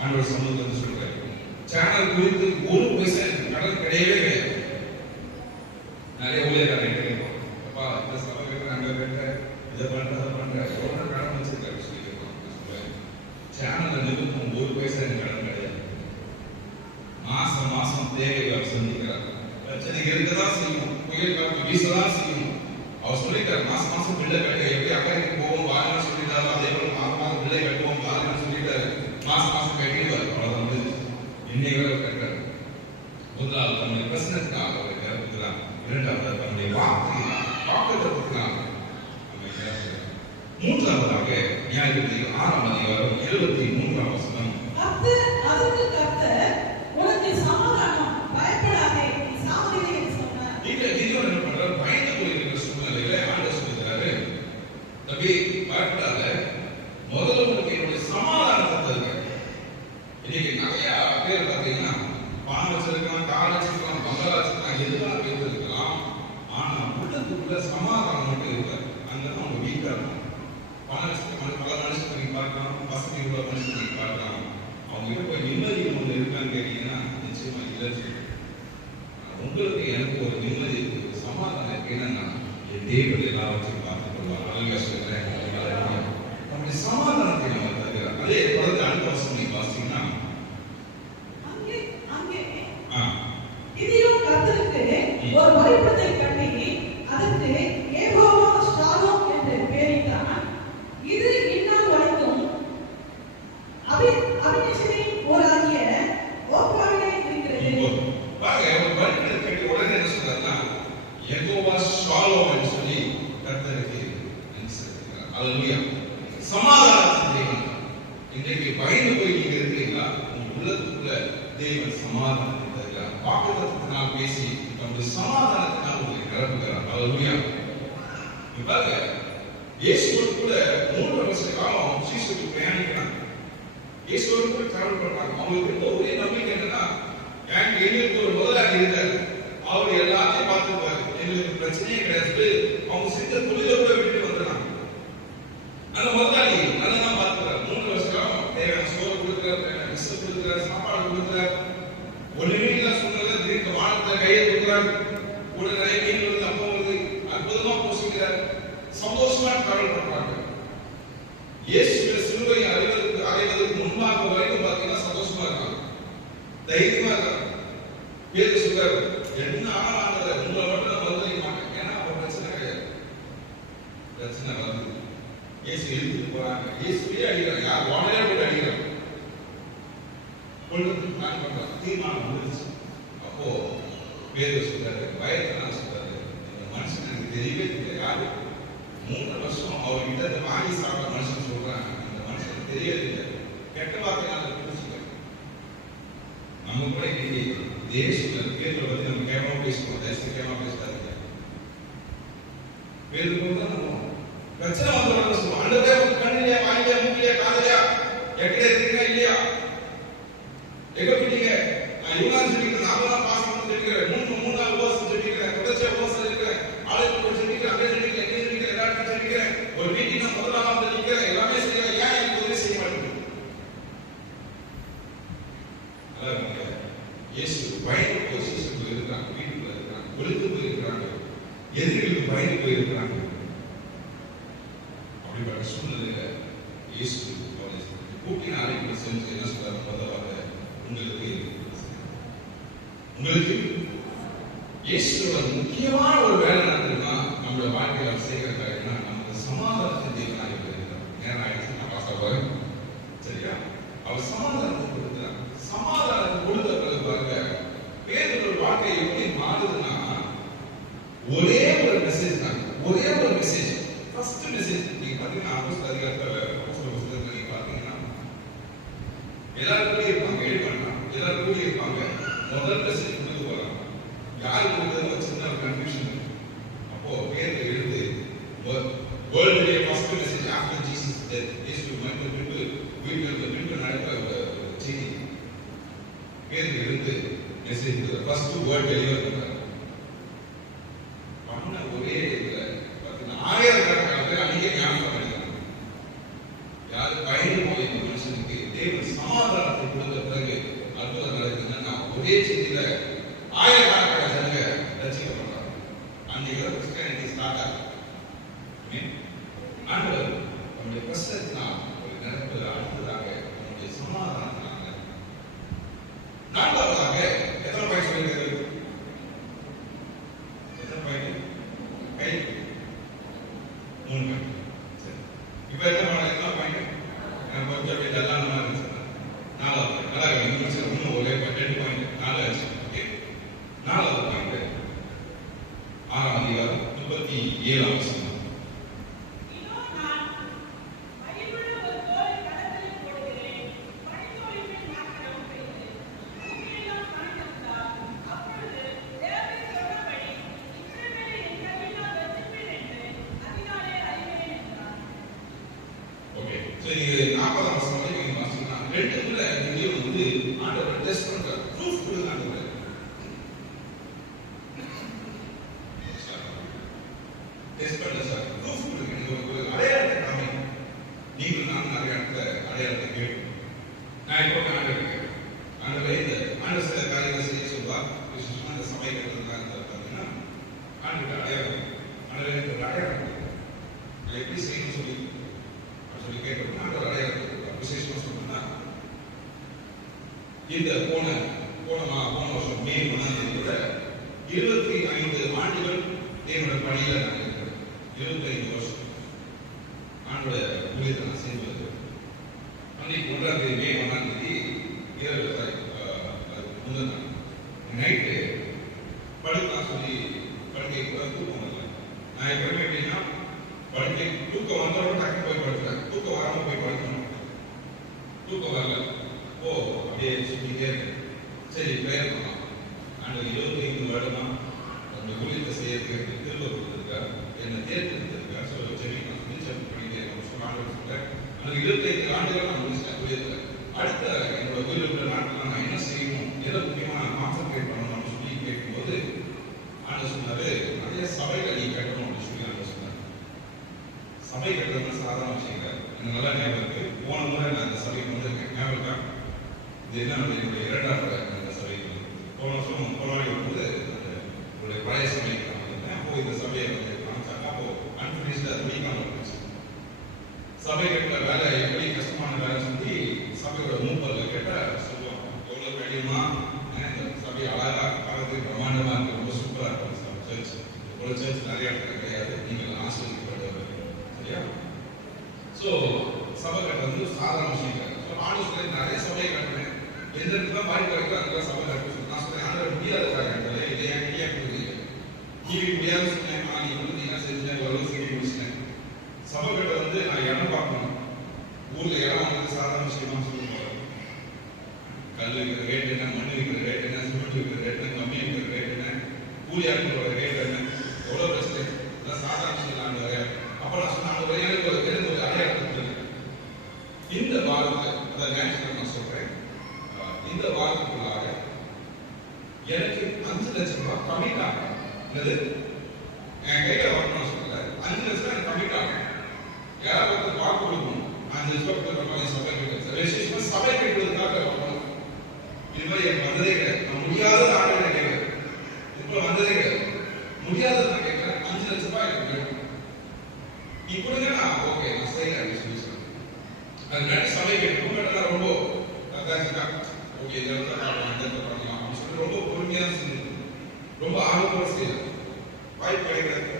ஆண்டவர் சமூகத்தை சொல்றாரு, சேனல் குறித்து ஒரு பைசா எனக்கு கடன் கிடையவே கிடையாது. நிறைய ஊழியர்கள் கேட்கிறோம், அப்பா இந்த சபை கேட்கிற அங்க கேட்க இதை பண்ற அதை பண்ற ஒரு கடன் வச்சிருக்காரு சொல்லி சேனல்ல நிறுத்தும் ஒரு பைசா எனக்கு கடன் கிடையாது. மாசம் தேவைகளை சந்திக்கிறார். பிரச்சனை இருக்கதான் செய்யும், புயல் காற்று வீசதான் செய்யும். அவர் சொல்லிட்டார், மாசம் பிள்ளை கட்ட எப்படி அக்கறைக்கு போவோம் வாங்கன்னு சொல்லிட்டாரு, அதே போல மாசம் பிள்ளை கட்டுவோம் வாங்கன்னு சொல்லிட்டாரு. மாசம் கட்டிடுவார். அவ்வளவுதான் வந்து இன்னைக்கு கட்டுறாரு. முதலாவது தன்னுடைய பிரச்சனைக்காக அவர் இறப்புகிறார். இரண்டாவது தன்னுடைய வாக்குத்தத்திற்காக அவர் இறப்புகிறார். மூன்றாவதாக நியாயாதிபதிகள் 6ஆம் அதிகாரம் 73ஆம் வசனம். உனக்கு சமாதானம், பயப்படாதே, நீ சாவதில்லை என்று சொன்னார். நீங்க என்ன பண்ற? பயந்து போயிருக்கிற சூழ்நிலையில ஆண்டவர் சொல்கிறாரு, தம்பி பயப்படாத, முதல்ல உனக்கு என்னுடைய சமாதானத்தை தருகிறேன். இன்னைக்கு நிறைய பேர் பார்த்தீங்கன்னா பணம் வச்சிருக்கலாம், கார் வச்சிருக்கலாம், பங்களா வச்சிருக்கலாம், எதுவாக வைத்திருக்கலாம். ஆனா உள்ளத்துக்குள்ள சமாதானம் மட்டும் இருக்காது. அங்கதான் அவங்க வீக்கா இருக்கும். பணம் வச்சிருக்க பல மனுஷன் நீங்க பார்க்கலாம், வசதி உள்ள மனுஷன் நீங்க பார்க்கலாம். அவங்க கிட்ட போய் நிம்மதி ஒன்று இருக்கான்னு கேட்டீங்கன்னா நிச்சயமா இல்லை. உங்களுக்கு எனக்கு ஒரு நிம்மதி இருக்கு, சமாதானம் இருக்கு. என்னன்னா என் தேவன் எல்லாவற்றையும் பார்த்துக் கொள்வார். அழகா சொல்றேன், நம்முடைய சமாதானத்தை நம்ம தருகிறார். அதே தொடர்ந்து அடுத்த வருஷம் நீங்க வாசிங்கன்னா கர்த்தருக்கு ஒரு பலிபீடத்தை கட்டி அதற்கு யெகோவா ஷாலோம் பாருங்க, ஒரு மனிதனை கேட்டு உடனே என்ன சொல்றாருன்னா, யெகோவா ஷாலோம் சொல்லி கர்த்தருக்கு நன்றி செலுத்துகிறார். அல்லேலூயா. சமாதானத்தின் தேவன். இன்றைக்கு பயந்து போய் நீங்க இருக்கிறீங்களா? உங்க உள்ளத்துக்குள்ள தேவன் சமாதானத்தை தருகிறார். வாக்குத்தத்தத்தினால் பேசி நம்முடைய சமாதானத்தினால் உங்களை நிரப்புகிறார். அல்லேலூயா. பாருங்க, இயேசுவோடு கூட 3 வருஷ காலம் சீசர்கள் பிரயாணிக்கிறாங்க. இயேசுவோடு கூட டிராவல் பண்றாங்க. அவங்களுக்கு இருந்த ஒரே நம்பிக்கை என்னன்னா, எங்களுக்கு ஒரு முதலாளி இருக்காரு, அவர் எல்லாத்தையும் பார்த்துப்பாரு, எங்களுக்கு பிரச்சனையே கிடையாது. அவங்க செஞ்ச தொழிலை கூட விட்டு வந்துடுறாங்க. அந்த முதலாளி நல்லா பார்த்துக்கிறார். 3 வருஷ காலம் தேவையான சோறு கொடுக்குறாரு, மிஸ் கொடுக்குறாரு, சாப்பாடு கொடுக்குறாரு. ஒண்ணுமே இல்ல சூழ்நிலை திடீர்னு வானத்துல கையை கொடுக்குறாரு. கூட நிறைய மீன் வருது, அப்போ வருது, அற்புதமா போஷிக்கிறார். சந்தோஷமா டிராவல் பண்றாங்க. இயேசுவின் சிலுவை அடைவதற்கு முன்பாக வரைக்கும் பார்த்தீங்கன்னா சந்தோஷமா இருக்காங்க, தைரியமா இருக்காங்க. பேதுரு சொல்றாரு, என்ன ஆனாலும் உங்களை மட்டும் நான் மறுதலிக்க மாட்டேன். ஏன்னா அவர் பிரச்சனை கிடையாது. பிரச்சனை வருது, இயேசு எழுதிட்டு போறாங்க. இயேசுவே அடிக்கிறாங்க, யார் வாழையா போட்டு அடிக்கிறாங்க. கொள்றதுக்கு பிளான் பண்றாங்க. தீர்மானம் முடிஞ்சு. அப்போ பேதுரு சொல்றாரு, பயத்தினால சொல்றாரு, இந்த மனுஷன் எனக்கு தெரியவே தெரியல. யாரு 3 வருஷம் அவர்கிட்ட வாங்கி சாப்பிட்ட மனுஷன் சொல்றாங்க, இந்த மனுஷனுக்கு தெரியவே இல்லை. கெட்ட வார்த்தையால புரிஞ்சுக்க. நம்ம கூட இன்னைக்கு தேசத்துல பேதுருவை பத்தி நம்ம கேவலமா பேசுவோம். தேசத்தை கேவலமா பேசாதீங்க. பேதுரு தான் நம்ம பிரச்சனை வந்தவங்க சொல்லுவோம், ஆண்டவரே உங்க கண்ணிலையா, வாயிலையா, மூக்கிலையா, காதலையா, எக்கடே இருக்கா இல்லையா, எங்க போயிட்டீங்க? யுவனான் சொல்லிக்கிறேன், நாங்களாம் பாஸ் பண்ணி சொல்லிக்கிறேன், 3 நாள் உபவாசம் சொல்லிக்கிறேன், தொடர்ச்சியா உபவாசம் இருக்கிறேன், ஆளுக்கு சொல்லிக்கிறேன், அங்கே சொல்லிக்கிறேன், எங்கே சொல்லிக்கிறேன், எல்லாருக்கும் சொல்லிக்கிறேன், ஒரு மீட்டிங் நான் முதல் நாளாக வந்து நிற்கிறேன், எல்லாமே செய்யறேன், ஏன் எனக்கு உதவி செய்ய மாட்டேங்குது? அதான் இயேசு பயந்து போய் சீசர்கள் இருக்கிறாங்க, வீட்டுக்குள்ள இருக்கிறாங்க, ஒளிந்து போயிருக்கிறாங்க, எதிரிகளுக்கு பயந்து போயிருக்கிறாங்க. அப்படிப்பட்ட சூழ்நிலையில இயேசு கூட்டின அழைப்பு செஞ்சு என்ன சொல்றாரு? முதலாக உங்களுக்கு இயேசுவோட முக்கியமான ஒரு வேலை நடக்குதுன்னா நம்மளோட வாழ்க்கையில செய்கிற காரியம்னா நமக்கு சமாதானத்தை தேவனாக இருக்கிறார். நேரம் ஆயிடுச்சு, நான் பாச போறேன், சரியா? அவர் சமாதானத்தை கொடுக்கிறார். சமாதானத்தை கொடுத்த பிறகு பாருங்க, பேதுரு வாழ்க்கை எப்படி மாறுதுன்னா ஒரே ஒரு மெசேஜ் தான், ஒரே ஒரு மெசேஜ். ஃபர்ஸ்ட் மெசேஜ் நீங்க பாத்தீங்கன்னா அப்போஸ்தலர் புத்தகத்துல நீங்க பாத்தீங்கன்னா எல்லாரும் கூடி இருப்பாங்க, எல்லாரும் கூடி இருப்பாங்க. முதல் மெசேஜ் கொடுத்து போறாங்க. யாரு கொடுத்தது சின்ன கன்ஃபியூஷன். அப்போ பேதுரு எழுந்து வேர்ல்டுலே first message after Jesus death Yesu மரித்த பின்பு வீட்டுக்கு நடக்கிற செய்தி. பேதுரு எழுந்து மெசேஜ் ஃபர்ஸ்ட் வேர்ல்ட் டெலிவர் பண்றாரு. பண்ண ஒரே இதுல பார்த்தீங்கன்னா 1000 கணக்கான பேர் அன்னைக்கே ஞாபகம் பண்ணிக்கிறாங்க. யாரு பயந்து போய் இந்த மனுஷனுக்கு தேவன் சமாதானத்தை கொடுத்த பிறகு அற்புதம் நடக்குதுன்னா ஒரே செய்தியில 1000 கணக்கான ஜனங்க ரசிக்கப்படுறாங்க. அன்னைக்கு கிறிஸ்டியானிட்டி ஸ்டார்ட் ஆகுது. ஆண்டவர் நம்முடைய பிரசனத்தினால் ஒரு நிரப்பு அடுத்ததாக நம்முடைய சமாதானத்தினால. நான்காவதாக எத்தனை பாயிண்ட் சொல்லியிருக்கிறது? எத்தனை பாயிண்ட்? கை 3 பாயிண்ட். சரி, இப்ப என்ன பாயிண்ட்? எனக்கு கொஞ்சம் அப்படியே டல்லான மாதிரி இருந்துச்சு. 4வது நல்லா இன்னும் ஒரே 2 பாயிண்ட் 4 ஆச்சு. ஓகே, 4வது பாயிண்ட் 6ஆம் அதிகாரம் 37ஆம் வசனம். இந்த போன வருஷம் மே 1 25 ஆண்டுகள் என்னோட பணியில நான் இருக்கிறேன். 25 வருஷம் ஆண்டோட ஊழியத்தை நான் செஞ்சு வந்தேன். அன்னைக்கு 1 மே 1 இரவு முதல் நாள் நைட்டு படுக்கலாம் சொல்லி படுக்கை தூக்கம் வரல. நான் எப்பவுமே எப்படின்னா படுக்கை தூக்கம் வந்தவங்க டக்கு போய் படுத்துறேன், தூக்கம் வராம போய் படுக்கணும். தூக்கம் வரல, ஓ அப்படியே சுத்திட்டே இருக்கு. சரி பிரேயர் பண்ணலாம். அந்த 25 வருடமா அந்த ஊழியத்தை செய்யறதுக்கு திரும்ப கொடுத்துருக்காரு, என்னை தேர்ந்தெடுத்திருக்காரு. ஸோ ஜெபிக்கலாம் சொல்லி ஜெபம் பண்ணிட்டே சொல்றேன். அந்த 25 ஆண்டுகள் நான் முடிச்சிட்டேன் ஊழியத்தில். அடுத்த என்னோட ஊழியர்கள் நாட்கள் நான் என்ன செய்யணும், எதை முக்கியமாக நான் கான்சென்ட்ரேட் பண்ணணும்னு சொல்லி கேட்கும்போது ஆண்டு சொன்னாரு, நிறைய சபைகள் நீ கட்டணும் அப்படின்னு சொல்லி ஆண்டு சொன்னார். சபை கட்டுறது சாதாரண விஷயம் கிடையாது. எனக்கு நல்லா ஞாபகம் இருக்கு. போன முறை நான் அந்த சபைக்கு வந்திருக்கேன், ஞாபகம் இருக்கா? இது என்ன என்னுடைய 2வது அந்த சபைக்கு போன வருஷம் போராடி வரும்போது என்னுடைய பழைய சபைக்கு நான் வந்திருக்கேன். அப்போ இந்த சபையை வந்து காமிச்சாங்க. அப்போ அன்பினிஷ்டு அது முடிக்காம இருந்துச்சு. சபை கட்டுற வேலை எப்படி கஷ்டமான வேலை சொல்லி சபையோட மூப்பர்கள் கேட்ட சொல்லுவோம், எவ்வளவு கடினமா இந்த சபை அழகா பார்க்கறதுக்கு பிரம்மாண்டமா இருக்கு, ரொம்ப சூப்பரா இருக்கும் சர்ச். ஒரு சர்ச் நிறைய இடத்துல கிடையாது, நீங்கள் ஆசிரியப்படுறவர் சரியா? ஸோ சபை கட்டுறது சாதாரண விஷயம் கிடையாது. ஸோ நானும் சொல்லி நிறைய சபையை கட்டுறேன், எந்த இடத்துல வாய்ப்பு கிடைக்கும் அதுக்கெல்லாம் சபை கட்ட சொல்லி நான் சொல்றேன். ஆனால் முடியாத காரியங்களே இதை ஏன் கிளியா கொடுக்குறீங்க, டிவி முடியாது சொன்னேன். ஆனால் நீ வந்து என்ன செஞ்சேன், ஒரு செஞ்சு முடிச்சிட்டேன். சபை கட்ட வந்து நான் இடம் பார்க்கணும். ஊர்ல இடம் வந்து சாதாரண விஷயமா சொல்லுவாங்க. கல் வைக்கிற ரேட் என்ன, மண் வைக்கிற ரேட் என்ன, சிமெண்ட் வைக்கிற ரேட் என்ன, கம்மி வைக்கிற ரேட் என்ன, கூலியாளர்களோட ரேட் என்ன, எவ்வளவு பிரச்சனை, இதெல்லாம் சாதாரண விஷயம் நான் வரையா. அப்ப நான் சொன்ன அந்த வரையாளுக்கு ஒரு அடையாளம். இந்த வாரத்தை அதாவது ஞாயிற்றுக்கிழமை நான் சொல்றேன், இந்த வாரத்துக்குள்ளாக எனக்கு 5 லட்சம் ரூபாய் கமிட் ஆகும். என்னது என் கையில வரணும்னு சொல்லல, 5 லட்சம் எனக்கு கமிட் ஆகும். யாராவது வாக்கு கொடுக்கணும், 5 லட்சம் சபை சபை கட்டுவதற்காக வரணும். இது மாதிரி எனக்கு வந்ததே கிடையாது. நான் முடியாத ஆண்டு கேட்கிறேன், இப்ப வந்ததே கிடையாது. முடியாத நான் கேட்கிறேன், 5 லட்சம் ரூபாய் எனக்கு வேணும், நீ கொடுங்க, நான் ஓகே நான் செய்யறேன் அப்படின்னு சொல்லி சொல்றேன். அது நிறைய சபை கட்டணும் ரொம்ப ஓகே இதை வந்து பண்ணலாம் அப்படின்னு சொல்லி ரொம்ப பொறுமையாக செஞ்சு ரொம்ப ஆர்வத்தோடு செய்யலாம். வாய்ப்பு கிடைக்கிறது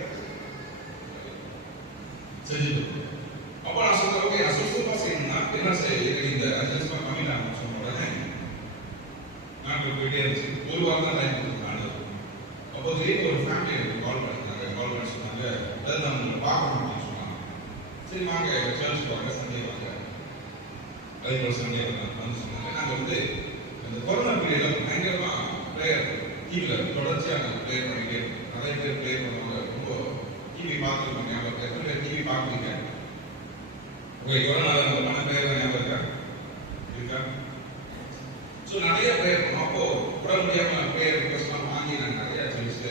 செஞ்சுட்டு அப்போ நான் சொல்றேன், ஓகே நான் சுறுசுறுப்பாக செய்யணும்னா என்ன செய்ய, இந்த 5 லட்சம் ரூபாய் கம்மி நான் சொன்ன உடனே நாட்டில் போயிட்டே இருந்துச்சு. ஒரு வாரம் தான் டைம் கொடுத்துருக்காங்க. அப்போ திடீர்னு ஒரு ஃபேமிலி எனக்கு கால் பண்ணிருந்தாங்க. கால் பண்ணி சொன்னாங்க, அதாவது நான் உங்களை பார்க்கணும் அப்படின்னு சொன்னாங்க. சரி வாங்க சர்ச்சுக்கு வாங்க, சண்டே வாங்க. அதே போல சண்டே வந்து சொன்னாங்க. நாங்கள் வந்து அந்த கொரோனா பீரியட்ல பயங்கரமா ப்ரேயர் டிவியில் தொடர்ச்சியாக நாங்கள் ப்ரேயர் பண்ணிட்டே இருக்கோம். நிறைய பேர் ப்ரேயர் பண்ணுவாங்க. ரொம்ப டிவி பார்த்துருக்கோம். ஞாபகம் எத்தனை பேர் டிவி பார்க்குறீங்க? ஓகே, கொரோனாவில் மன ப்ரேயர் ஞாபகம் இருக்கா? ஸோ நிறைய ப்ரேயர் பண்ணோம். அப்போ உடல் முடியாமல் ப்ரேயர் ரிக்வெஸ்ட்லாம் வாங்கி நாங்கள் நிறைய செஞ்சு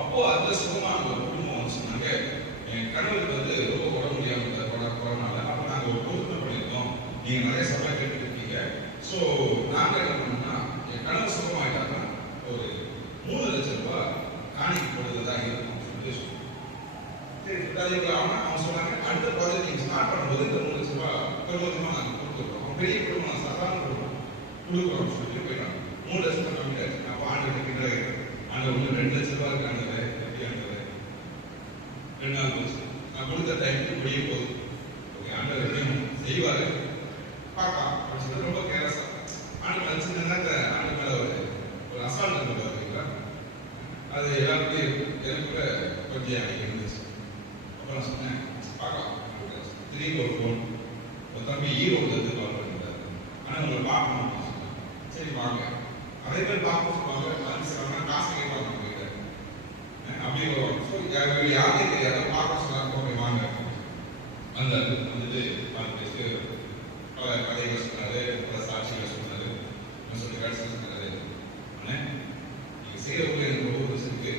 அப்போ அதில் சுகமான ஒரு குடும்பம் வந்து சொன்னாங்க, என் கணவருக்கு வந்து ரொம்ப உடம்பு முடியாமல் கொரோனால. அப்போ நாங்கள் ஒரு பொருத்தம் பண்ணியிருக்கோம், நீங்கள் நிறைய சபை கேட்டுருக்கீங்க. ஸோ நாங்கள் என்ன பண்ணோம்னா, என் கணவர் சுகமாயிட்டாங்கன்னா ஒரு 3 லட்சம் ரூபாய் காணிக்கு கொடுத்ததாக இருக்கும் சொல்லி சொன்னோம். சரி அவன் சொன்னாங்க, அடுத்த ப்ராஜெக்ட் நீங்கள் ஸ்டார்ட் பண்ணும்போது இந்த 3 லட்சம் ரூபாய் பெருமதிமாக நாங்கள் கொடுத்துருக்கோம். அவன் பெரிய குடும்பம் சாதாரண குடும்பம் கொடுக்குறோம் சொல்லிட்டு போயிட்டாங்க. 3 லட்சம் ரூபாய் கம்மியாச்சு. நான் ஆண்டு கிட்ட அங்கே ஒன்று 2 லட்சம் ரூபாய் இருக்காங்க. எப்படி ஆண்டது 2 நாள் போச்சு. நான் கொடுத்த டைமுக்கு முடிய போகுது. ஓகே, ஆண்டவர் செய்வார் பார்க்கலாம் அப்படின்னு ரொம்ப கேரஸா ஆண்டு நினச்சிருந்தா ஆண்டு மேலே ஒரு அசால்ட் இருந்தது இல்லைங்களா, அது எல்லாருமே எனக்குள்ள கொஞ்சம் இருந்துச்சு. அப்புறம் நான் சொன்னேன் பார்க்கலாம். திடீர்னு ஒரு ஃபோன், ஒரு தம்பி ஈரோடு கால் பண்ணியிருந்தாரு, ஆனால் உங்களை பார்க்கணும் அப்படின்னு சொன்னேன். சரி வாங்க. அதே பேர் பார்க்க சொல்லுவாங்க, காசு கேட்பாங்க கிட்ட அப்படி வருவாங்க. ஸோ யாருமே தெரியாது, பார்க்க சொன்னாங்க. ஓகே வாங்க வந்துட்டு பார்த்துட்டு பல கதைகள் சொன்னாரு, பல சாட்சிகள் சொன்னாரு. நான் சொல்லி கடைசியில் சொன்னாரு, அண்ணே நீங்கள் செய்கிற ஊரில் எனக்கு ரொம்ப பிடிச்சிருக்கு.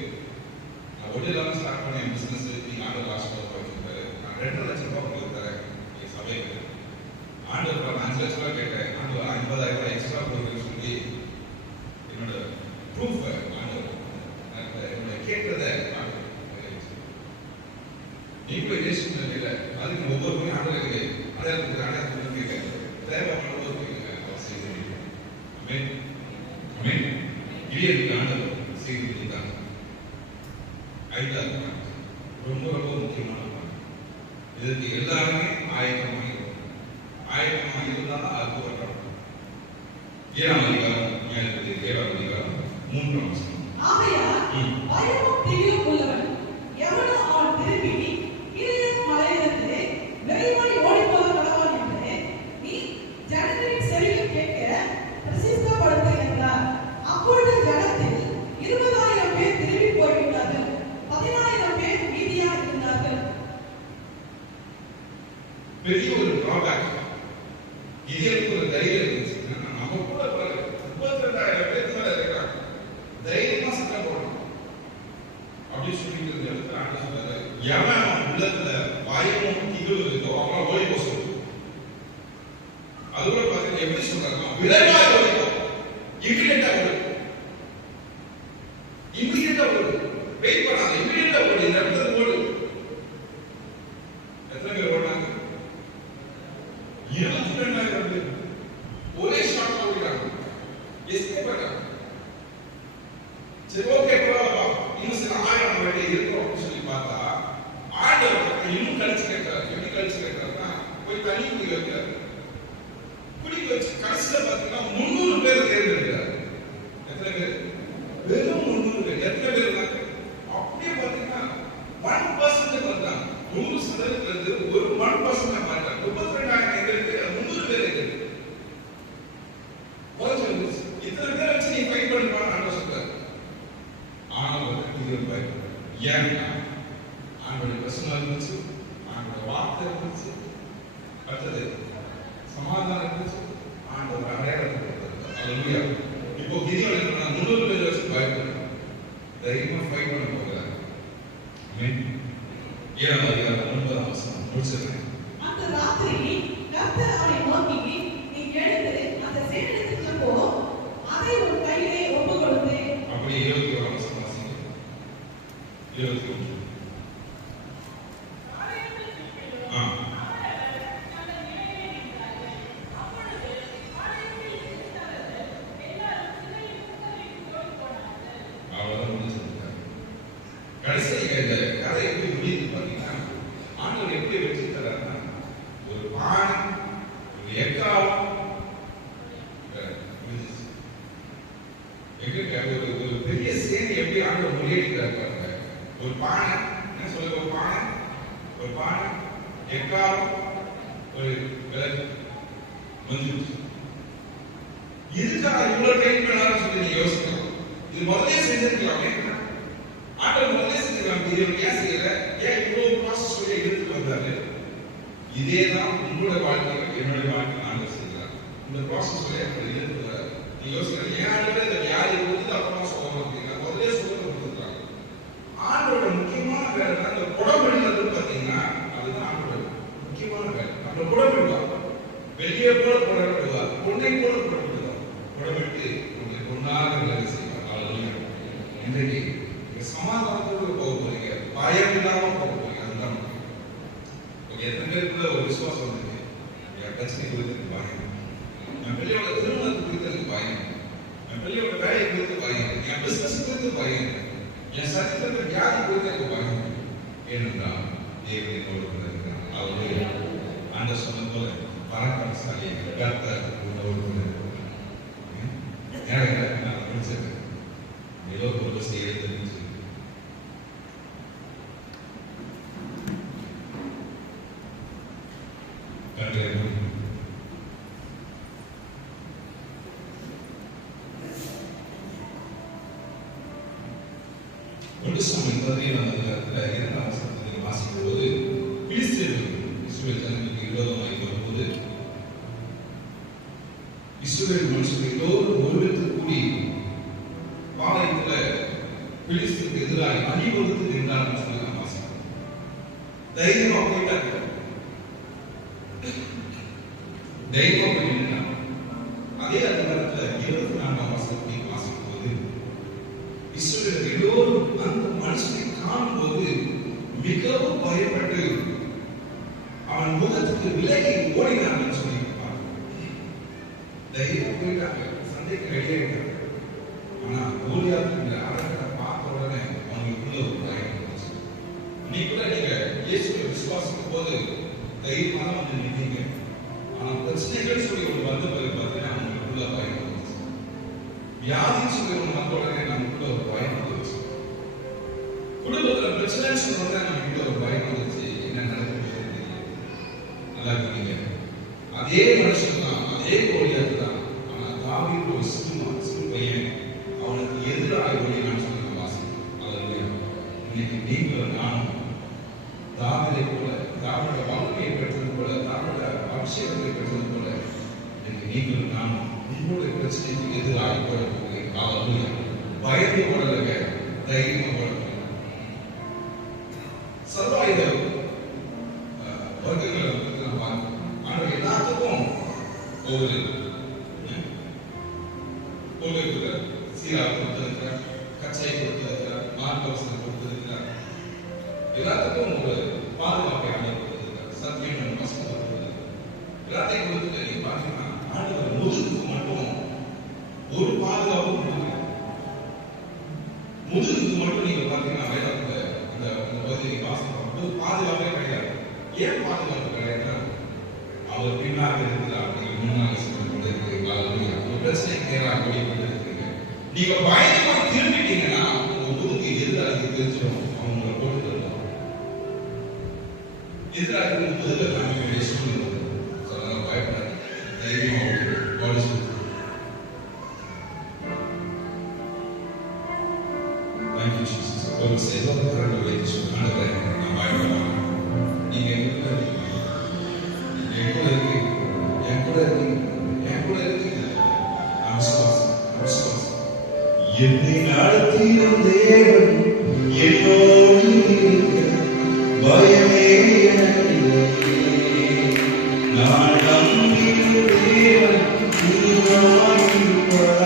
நான் ஒன்று இல்லாமல் ஸ்டார்ட் பண்ண என் பிஸ்னஸ் நீங்கள் ஆண்டவர் ஆசீர்வாதம் வச்சுருக்காரு. நான் 2 லட்சம் ரூபாய் உங்களுக்கு தரேன் என் சபைக்கு. ஆண்டவர் நான் 5 லட்சம் ரூபாய் கேட்டேன், ஆண்டவர் 50,000 ரூபாய் எக்ஸ்ட்ரா கொடுக்குறேன்னு சொல்லி என்னோட ப்ரூஃப் ஆண்டவர் என்னோட கேட்கறத ஆண்டவர் நீங்களும் இயேசு இல்லை. அதுக்கு ஒவ்வொருவரும் ஆண்டவருக்கு அடையாளத்துக்கு கேட்க தேவையான அவர் செய்து இடையருக்கு ஆண்டவர் செய்து கொடுத்தாங்க. 5வது ரொம்ப ரொம்ப முக்கியமான இதற்கு எல்லாருமே ஆயத்தமாக இருக்கும். ஆயத்தமாக இருந்தால் அற்புதம் நடக்கும். 7ஆம் அதிகாரம் 7ஆம் அதிகாரம் 3ஆம் வசனம். பயமும் திகிலும் உள்ளவன். எவனோ அவன் திரும்பி கீலேயாத் மலையிலிருந்து வெறுமாய் ஓடிப்போக கடவான் என்று நீ ஜனங்களின் செவியில் கேட்க பிரசித்தப்படுத்து என்றார். அப்பொழுது ஜனத்தில் 20,000 பேர் திரும்பி போய்விட்டார்கள். 10,000 பேர் மீதியாக இருந்தார்கள். பெரிய ஒரு டிராபேக். இதற்கு ஒரு தைரியம் இருந்துச்சு. நம்ம கூட 32,000 பேர் மேல இருக்காங்க. தைரியமா சண்டை போடணும் அப்படின்னு சொல்லிட்டு இருந்த இடத்துல ஆண்டு சொல்றாரு, எவன் உள்ளத்துல பயமும் திகிலும் இருக்கோ அவன் ஓடி போக சொல்லு. அது கூட பாத்தீங்கன்னா எப்படி சொல்றாங்க, விரைவாக ஓடிப்போ, இமிடியேட்டா ஓடு, இமிடியேட்டா ஓடு, வெயிட் பண்ணாத, இமிடியேட்டா ஓடு, இந்த இடத்துல ஓடு. எத்தனை பேர் ஓடுனாங்க? 22,000 பேர் ஒரே ஷாட்ல ஓடிட்டாங்க. எஸ்கேப் ஆயிட்டாங்க. சரி, ஓகே, பரவாயில்ல, இன்னும் சில 1000 வேலை இருக்கும் அப்படின்னு சொல்லி பார்த்தா ஆண்டவர் இன்னும் கழிச்சு கேட்கிறார். எப்படி கழிச்சு கேட்கிறாருன்னா, போய் தண்ணி குடிக்க வைக்கிறார். குடிக்க வச்சு கடைசியில பார்த்தீங்கன்னா 300 பேர் தேர்ந்தெடுக்கிறார். எத்தனை பேர்? வெறும் 300 பேர். எத்தனை பேர் இருந்தாங்க? அப்படியே பார்த்தீங்கன்னா 1% வந்தாங்க. 100% ஒரு 1% மாட்டாங்க. 32,000 எங்க இருக்கு? 300 பேர் இருக்கு. இத்தனை பேர் வச்சு நீ ஃபைட் பண்ணிப்பான்னு ஆண்டவர் சொல்றாரு. ஆண்டவர் இது பயப்படுறாரு. ஏன்னா ஆண்டவருடைய பிரசன்னம் இருந்துச்சு, ஆண்டவருடைய வார்த்தை இருந்துச்சு, அடுத்தது சமாதானம் இருந்துச்சு, ஆண்டவர் அடையாளத்தை கொடுத்தாரு. அல்லேலூயா. இப்போ கிதியோன் என்ன பண்ணா? 300 பேர் வச்சு பயப்படுறாரு. தைரியமா ஃபைட் பண்ண போகிறார். ஆமென். 7ஆம் அதிகாரம் 9ஆம் வசனம் முடிச்சிடுறேன். அந்த ராத்திரி கர்த்தர் அவனை நோக்கி, நீ எழுந்து அந்த சேனைக்கு போ, அதை உன் கையிலே ஒப்புக் கொடுத்தேன். அப்படியே 21ஆம் வசனம் வாசிங்க. 21. அவ்வளவுதான் முடிஞ்சிருக்காரு. கடைசியில் இந்த கதை எப்படி முடியுது பார்த்தீங்கன்னா, ஆண்டவர் எப்படி வெற்றி தராருன்னா, ஒரு பானை, ஒரு எக்காலம் ஒரு பெரிய சேனை எப்படி ஆண்டவர் முறியடிக்கிறார் பாருங்க. ஒரு பானை, என்ன சொல்லுங்க, ஒரு பானை, எக்காலம், ஒரு விளக்கு வந்துருச்சு. இதுக்காக இவ்வளவு டைம் பண்ணாலும் சொல்லி நீங்க யோசிக்கலாம். இது முதலே செஞ்சிருக்கலாமே, ஆண்டவர் முதலே செஞ்சிருக்கலாம். இது ஏன் செய்யல? ஏன் இவ்வளவு ப்ராசஸ் சொல்லி எடுத்துட்டு வந்தாரு? இதேதான் உங்களுடைய வாழ்க்கையில என்னுடைய வாழ்க்கை ஆண்டவர் செய்யலாம். இந்த ப்ராசஸ் சொல்லி அப்படி எடுத்து வர நீ யோசிக்கலாம். ஏன் ஆண்டவர் இந்த வியாதி கொடுத்து அப்புறமா சொல்ல மாட்டீங்க? முதலே சொல்ல கொடுத்துருக்காங்க. ஆண்டோட முக்கியமான வேலை தான் இந்த குடம்பிடிக்கிறது. பார்த்தீங்கன்னா அதுதான் ஆண்டோட முக்கியமான வேலை. நம்ம குடம்பிடுவார், வெளியே போல குடம்பிடுவார், பொண்ணை போல குடம்பிடுவார். குடம்பிட்டு உங்களை பொண்ணாக வேலை செய்வார். அல்லேலூயா. இன்றைக்கு சமாதானத்தோடு போக போறீங்க, பயம் இல்லாம போக போறீங்க. அதுதான் எத்தனை பேருக்குள்ள ஒரு விசுவாசம் இருக்கு? என் பிரச்சனை குறித்து பயம், என் பிள்ளையோட திருமணத்தை குறித்து பயம், என் பிள்ளையோட வேலையை குறித்து பயம், என் பிசினஸ் குறித்து பயம், என் சரீரத்தில் வியாதி குறித்து எனக்கு பயம். ஏனென்றால் தேவன் என்னோடு இருக்கிறார். அல்லேலூயா. ஆண்டவர் சொன்னது போல பராக்கிரமசாலி கர்த்தர் உன்னோடு இருக்கிறார். நேரம் நான் முடிச்சிருக்கேன். ஏதோ ஒரு செய்ய தெரிஞ்சு ஒன்று சாமுவேல் 17ஆம் அதிகாரத்தில் 2ஆம் வசனத்தில் வாசிக்கும் போது, பிலிஸ்தீயர்கள் இஸ்ரவேல் ஜனங்களுக்கு விரோதமாய் வரும்போது இஸ்ரவேல் மனுஷர்கள் எல்லோரும் ஒருமித்து கூடி பாளையத்தில் பிலிஸ்தீனுக்கு எதிராக அணிவகுத்து நின்றார்கள் சொல்லி நாம் வாசிக்கிறோம். தைரியமா போயிட்டாங்க, தைரியமா போய் நின்றாங்க. அதே அதிகாரத்தில் 24ஆம் வசனத்தை வாசிக்கும் போது இஸ்ரவேலர் எல்லோரும் அந்த மனுஷனை காணும்போது மிகவும் பயப்பட்டு அவன் முகத்துக்கு விலகி ஓடினார்கள் சொல்லி தைரியம் போயிட்டாங்க, சண்டைக்கு ரெடி ஆயிட்டாங்க. ஆனா கோலியாத் அரக்கனை பார்த்த உடனே அவங்களுக்குள்ள ஒரு பயம் இருந்துச்சு. இன்னைக்குள்ள நீங்க இயேசுவை விசுவாசிக்கும் போது தைரியமாக வந்து நின்னீங்க. ஆனா பிரச்சனைகள் சொல்லி ஒன்று வந்த பிறகு பார்த்தீங்கன்னா அவங்களுக்குள்ள பயம் வந்துச்சு. வியாதி சொல்லி ஒன்று வந்த உடனே நமக்குள்ள ஒரு பயம் வந்துச்சு. பிரசிடென்ட் சொன்னா நமக்கு ஒரு பயம் வந்துச்சு, என்ன நடக்குது தெரியல. நல்லா இருக்கீங்க. அதே மனுஷன் தான், அதே கோலியாத் தான். ஆனா தாவீது ஒரு சிறு பையன், அவனுக்கு எதிராக ஓடினான்னு சொல்லி நம்ம வாசிக்கிறோம். அல்லேலூயா. இன்னைக்கு நீங்கள் நானும் தாவீதை போல, தாவீதோட வாழ்க்கையை பெற்றது போல, தாவீதோட அபிஷேகத்தை பெற்றது போல, இன்னைக்கு நீங்கள் நானும் உங்களுடைய பிரச்சனைக்கு எதிராக போட போகிறேன். அல்லேலூயா. பயந்து ஓடலங்க, தைரியமா ஓடணும். சர்வாயுத வர்க்கங்களை வந்து நம்ம பார்க்கணும். ஆனால் எல்லாத்துக்கும் ஒரு சீராக கொடுத்திருக்கிறார், கச்சையை கொடுத்திருக்கிறார், மார்க்கவசனம் கொடுத்திருக்கிறார். எல்லாத்துக்கும் ஒரு பாதுகாப்பை ஆண்டவர் கொடுத்திருக்கிறார். சத்தியம் நம்ம வசனம் கொடுத்திருக்கிறார். எல்லாத்தையும் கொடுத்துட்டு நீங்க பாத்தீங்கன்னா ஆண்டவர் முதுகுக்கு மட்டும் ஒரு பாதுகாப்பு கொடுக்கிறார். முதுகுக்கு மட்டும் நீங்க பாத்தீங்கன்னா வேதத்துல அந்த பகுதியை வாசிக்கும் போது பாதுகாப்பே கிடையாது. ஏன் பாதுகாப்பு கிடையாதுன்னா அவர் பின்னாக இருக்கிறார், நீங்க முன்னாக சென்று கொண்டிருக்கிறீங்க. ஒரு பிரச்சனைக்கு நேராக ஓடி கொண்டிருக்கிறீங்க. நீங்க பயணமா திரும்பிட்டீங்கன்னா உங்க முதுகு எதிராக தெரிஞ்சிடும், அவங்களை போட்டு தருவாங்க. எதிராக முதுகை காமிக்க வேண்டிய சூழ்நிலை. அதனால பயப்படாது, தைரியமா ஓடி Thank you, Jesus. ஒரு செல்வம் கரண்ட் வைத்து சொன்னாங்க, நான் பயப்படலாம். நீங்க என் கூட இருக்கீங்க, என் கூட இருக்கீங்க, என் கூட இருக்கீங்க, என் கூட இருக்கீங்க. நான் விசுவாசம், நான் விசுவாசம். என்னை நடத்தியும் தேவன் என்னோடு இருக்க, பயமே எனக்கு இல்லை. நான் நம்பியும் தேவன் நீராய் இருப்பார்.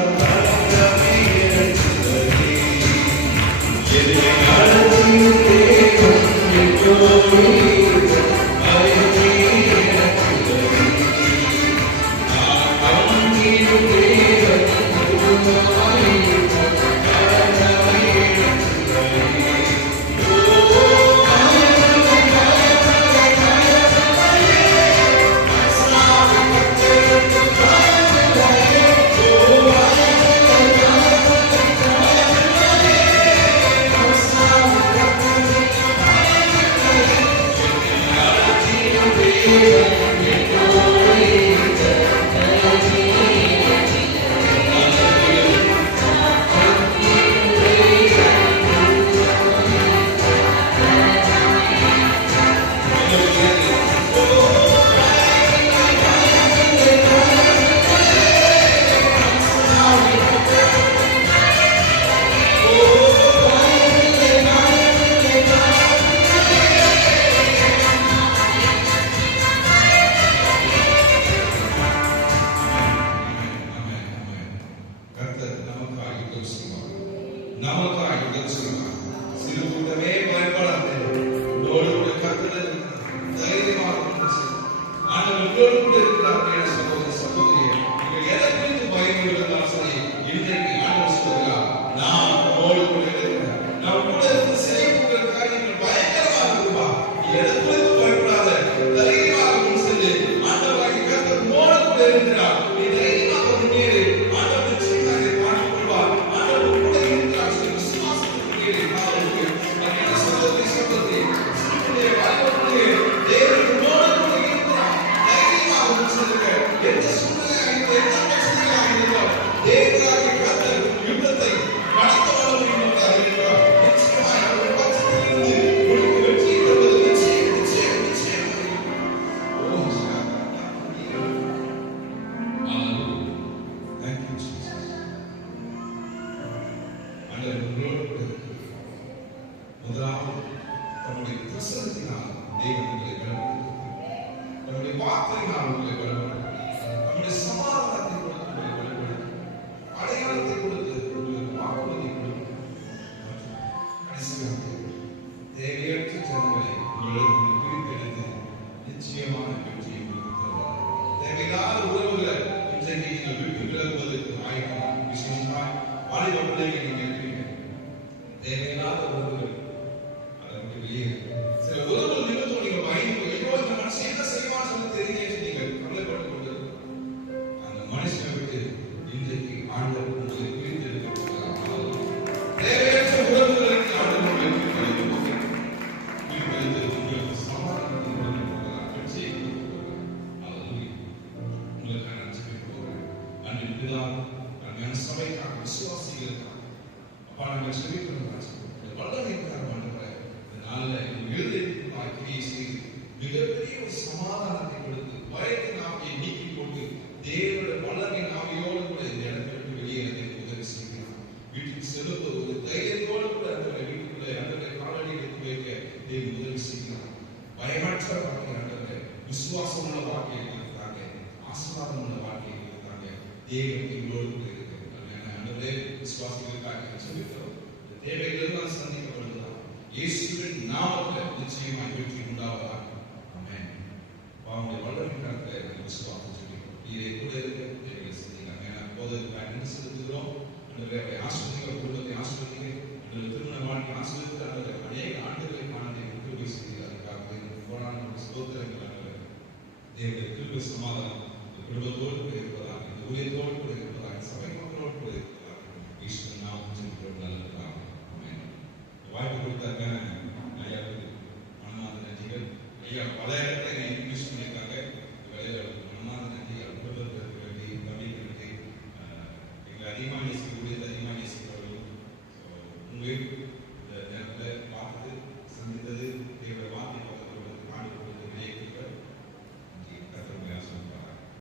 வல்லமை இருக்கிறார் ஆண்டவரே. இந்த நாளில் எழுதியிருக்கிறார் கிரியை செய்து மிகப்பெரிய ஒரு சமாதானத்தை கொடுத்து பயத்தின் ஆவியை நீக்கி போட்டு தேவனுடைய வல்லமை ஆவியோடு கூட இந்த இடத்தை விட்டு வெளியேறதை உதவி செய்கிறார். வீட்டுக்கு செல்லும்போது ஒரு தைரியத்தோடு கூட அந்த வீட்டுக்குள்ளே அந்த காலடி எடுத்து வைக்க தேவன் உதவி செய்கிறார். பயமற்ற வாழ்க்கை ஆண்டவரே, விசுவாசம் உள்ள வாழ்க்கையை இருக்கிறாங்க, ஆசீர்வாதம் உள்ள வாழ்க்கையை இருக்கிறாங்க. தேவன் எங்களோடு கூட இருக்கிறார். ஆண்டவரே, விசுவாசிகளுக்காக சொல்லிக்கிறோம். இந்த தேவைகள் எல்லாம் சந்திக்கப்படுவதா இயேசுவின் நாமத்தில் நிச்சயமாய் வெற்றி உண்டாவதாக. ஆமென். அவங்களுடைய வல்லமை கருத்தை நாங்கள் விசுவாசம் சொல்லிக்கிறோம். நீரை கூட இருக்க தேவைகளை செஞ்சுக்கிறாங்க. அப்போது என்ன செலுத்துகிறோம்? ஆண்டவரே, ஆசிரியர் குடும்பத்தை ஆசிரியர் திருமண வாழ்க்கை ஆசிரியர் அநேக ஆண்டுகளை காணத்தை கிருபை செய்கிறார். ஸ்தோத்திரங்கள் தேவனுடைய கிருபை சமாதானம் குடும்பத்தோடு கூட இருப்பதாக, இந்த ஊழியத்தோடு கூட இருப்பதாக, சபை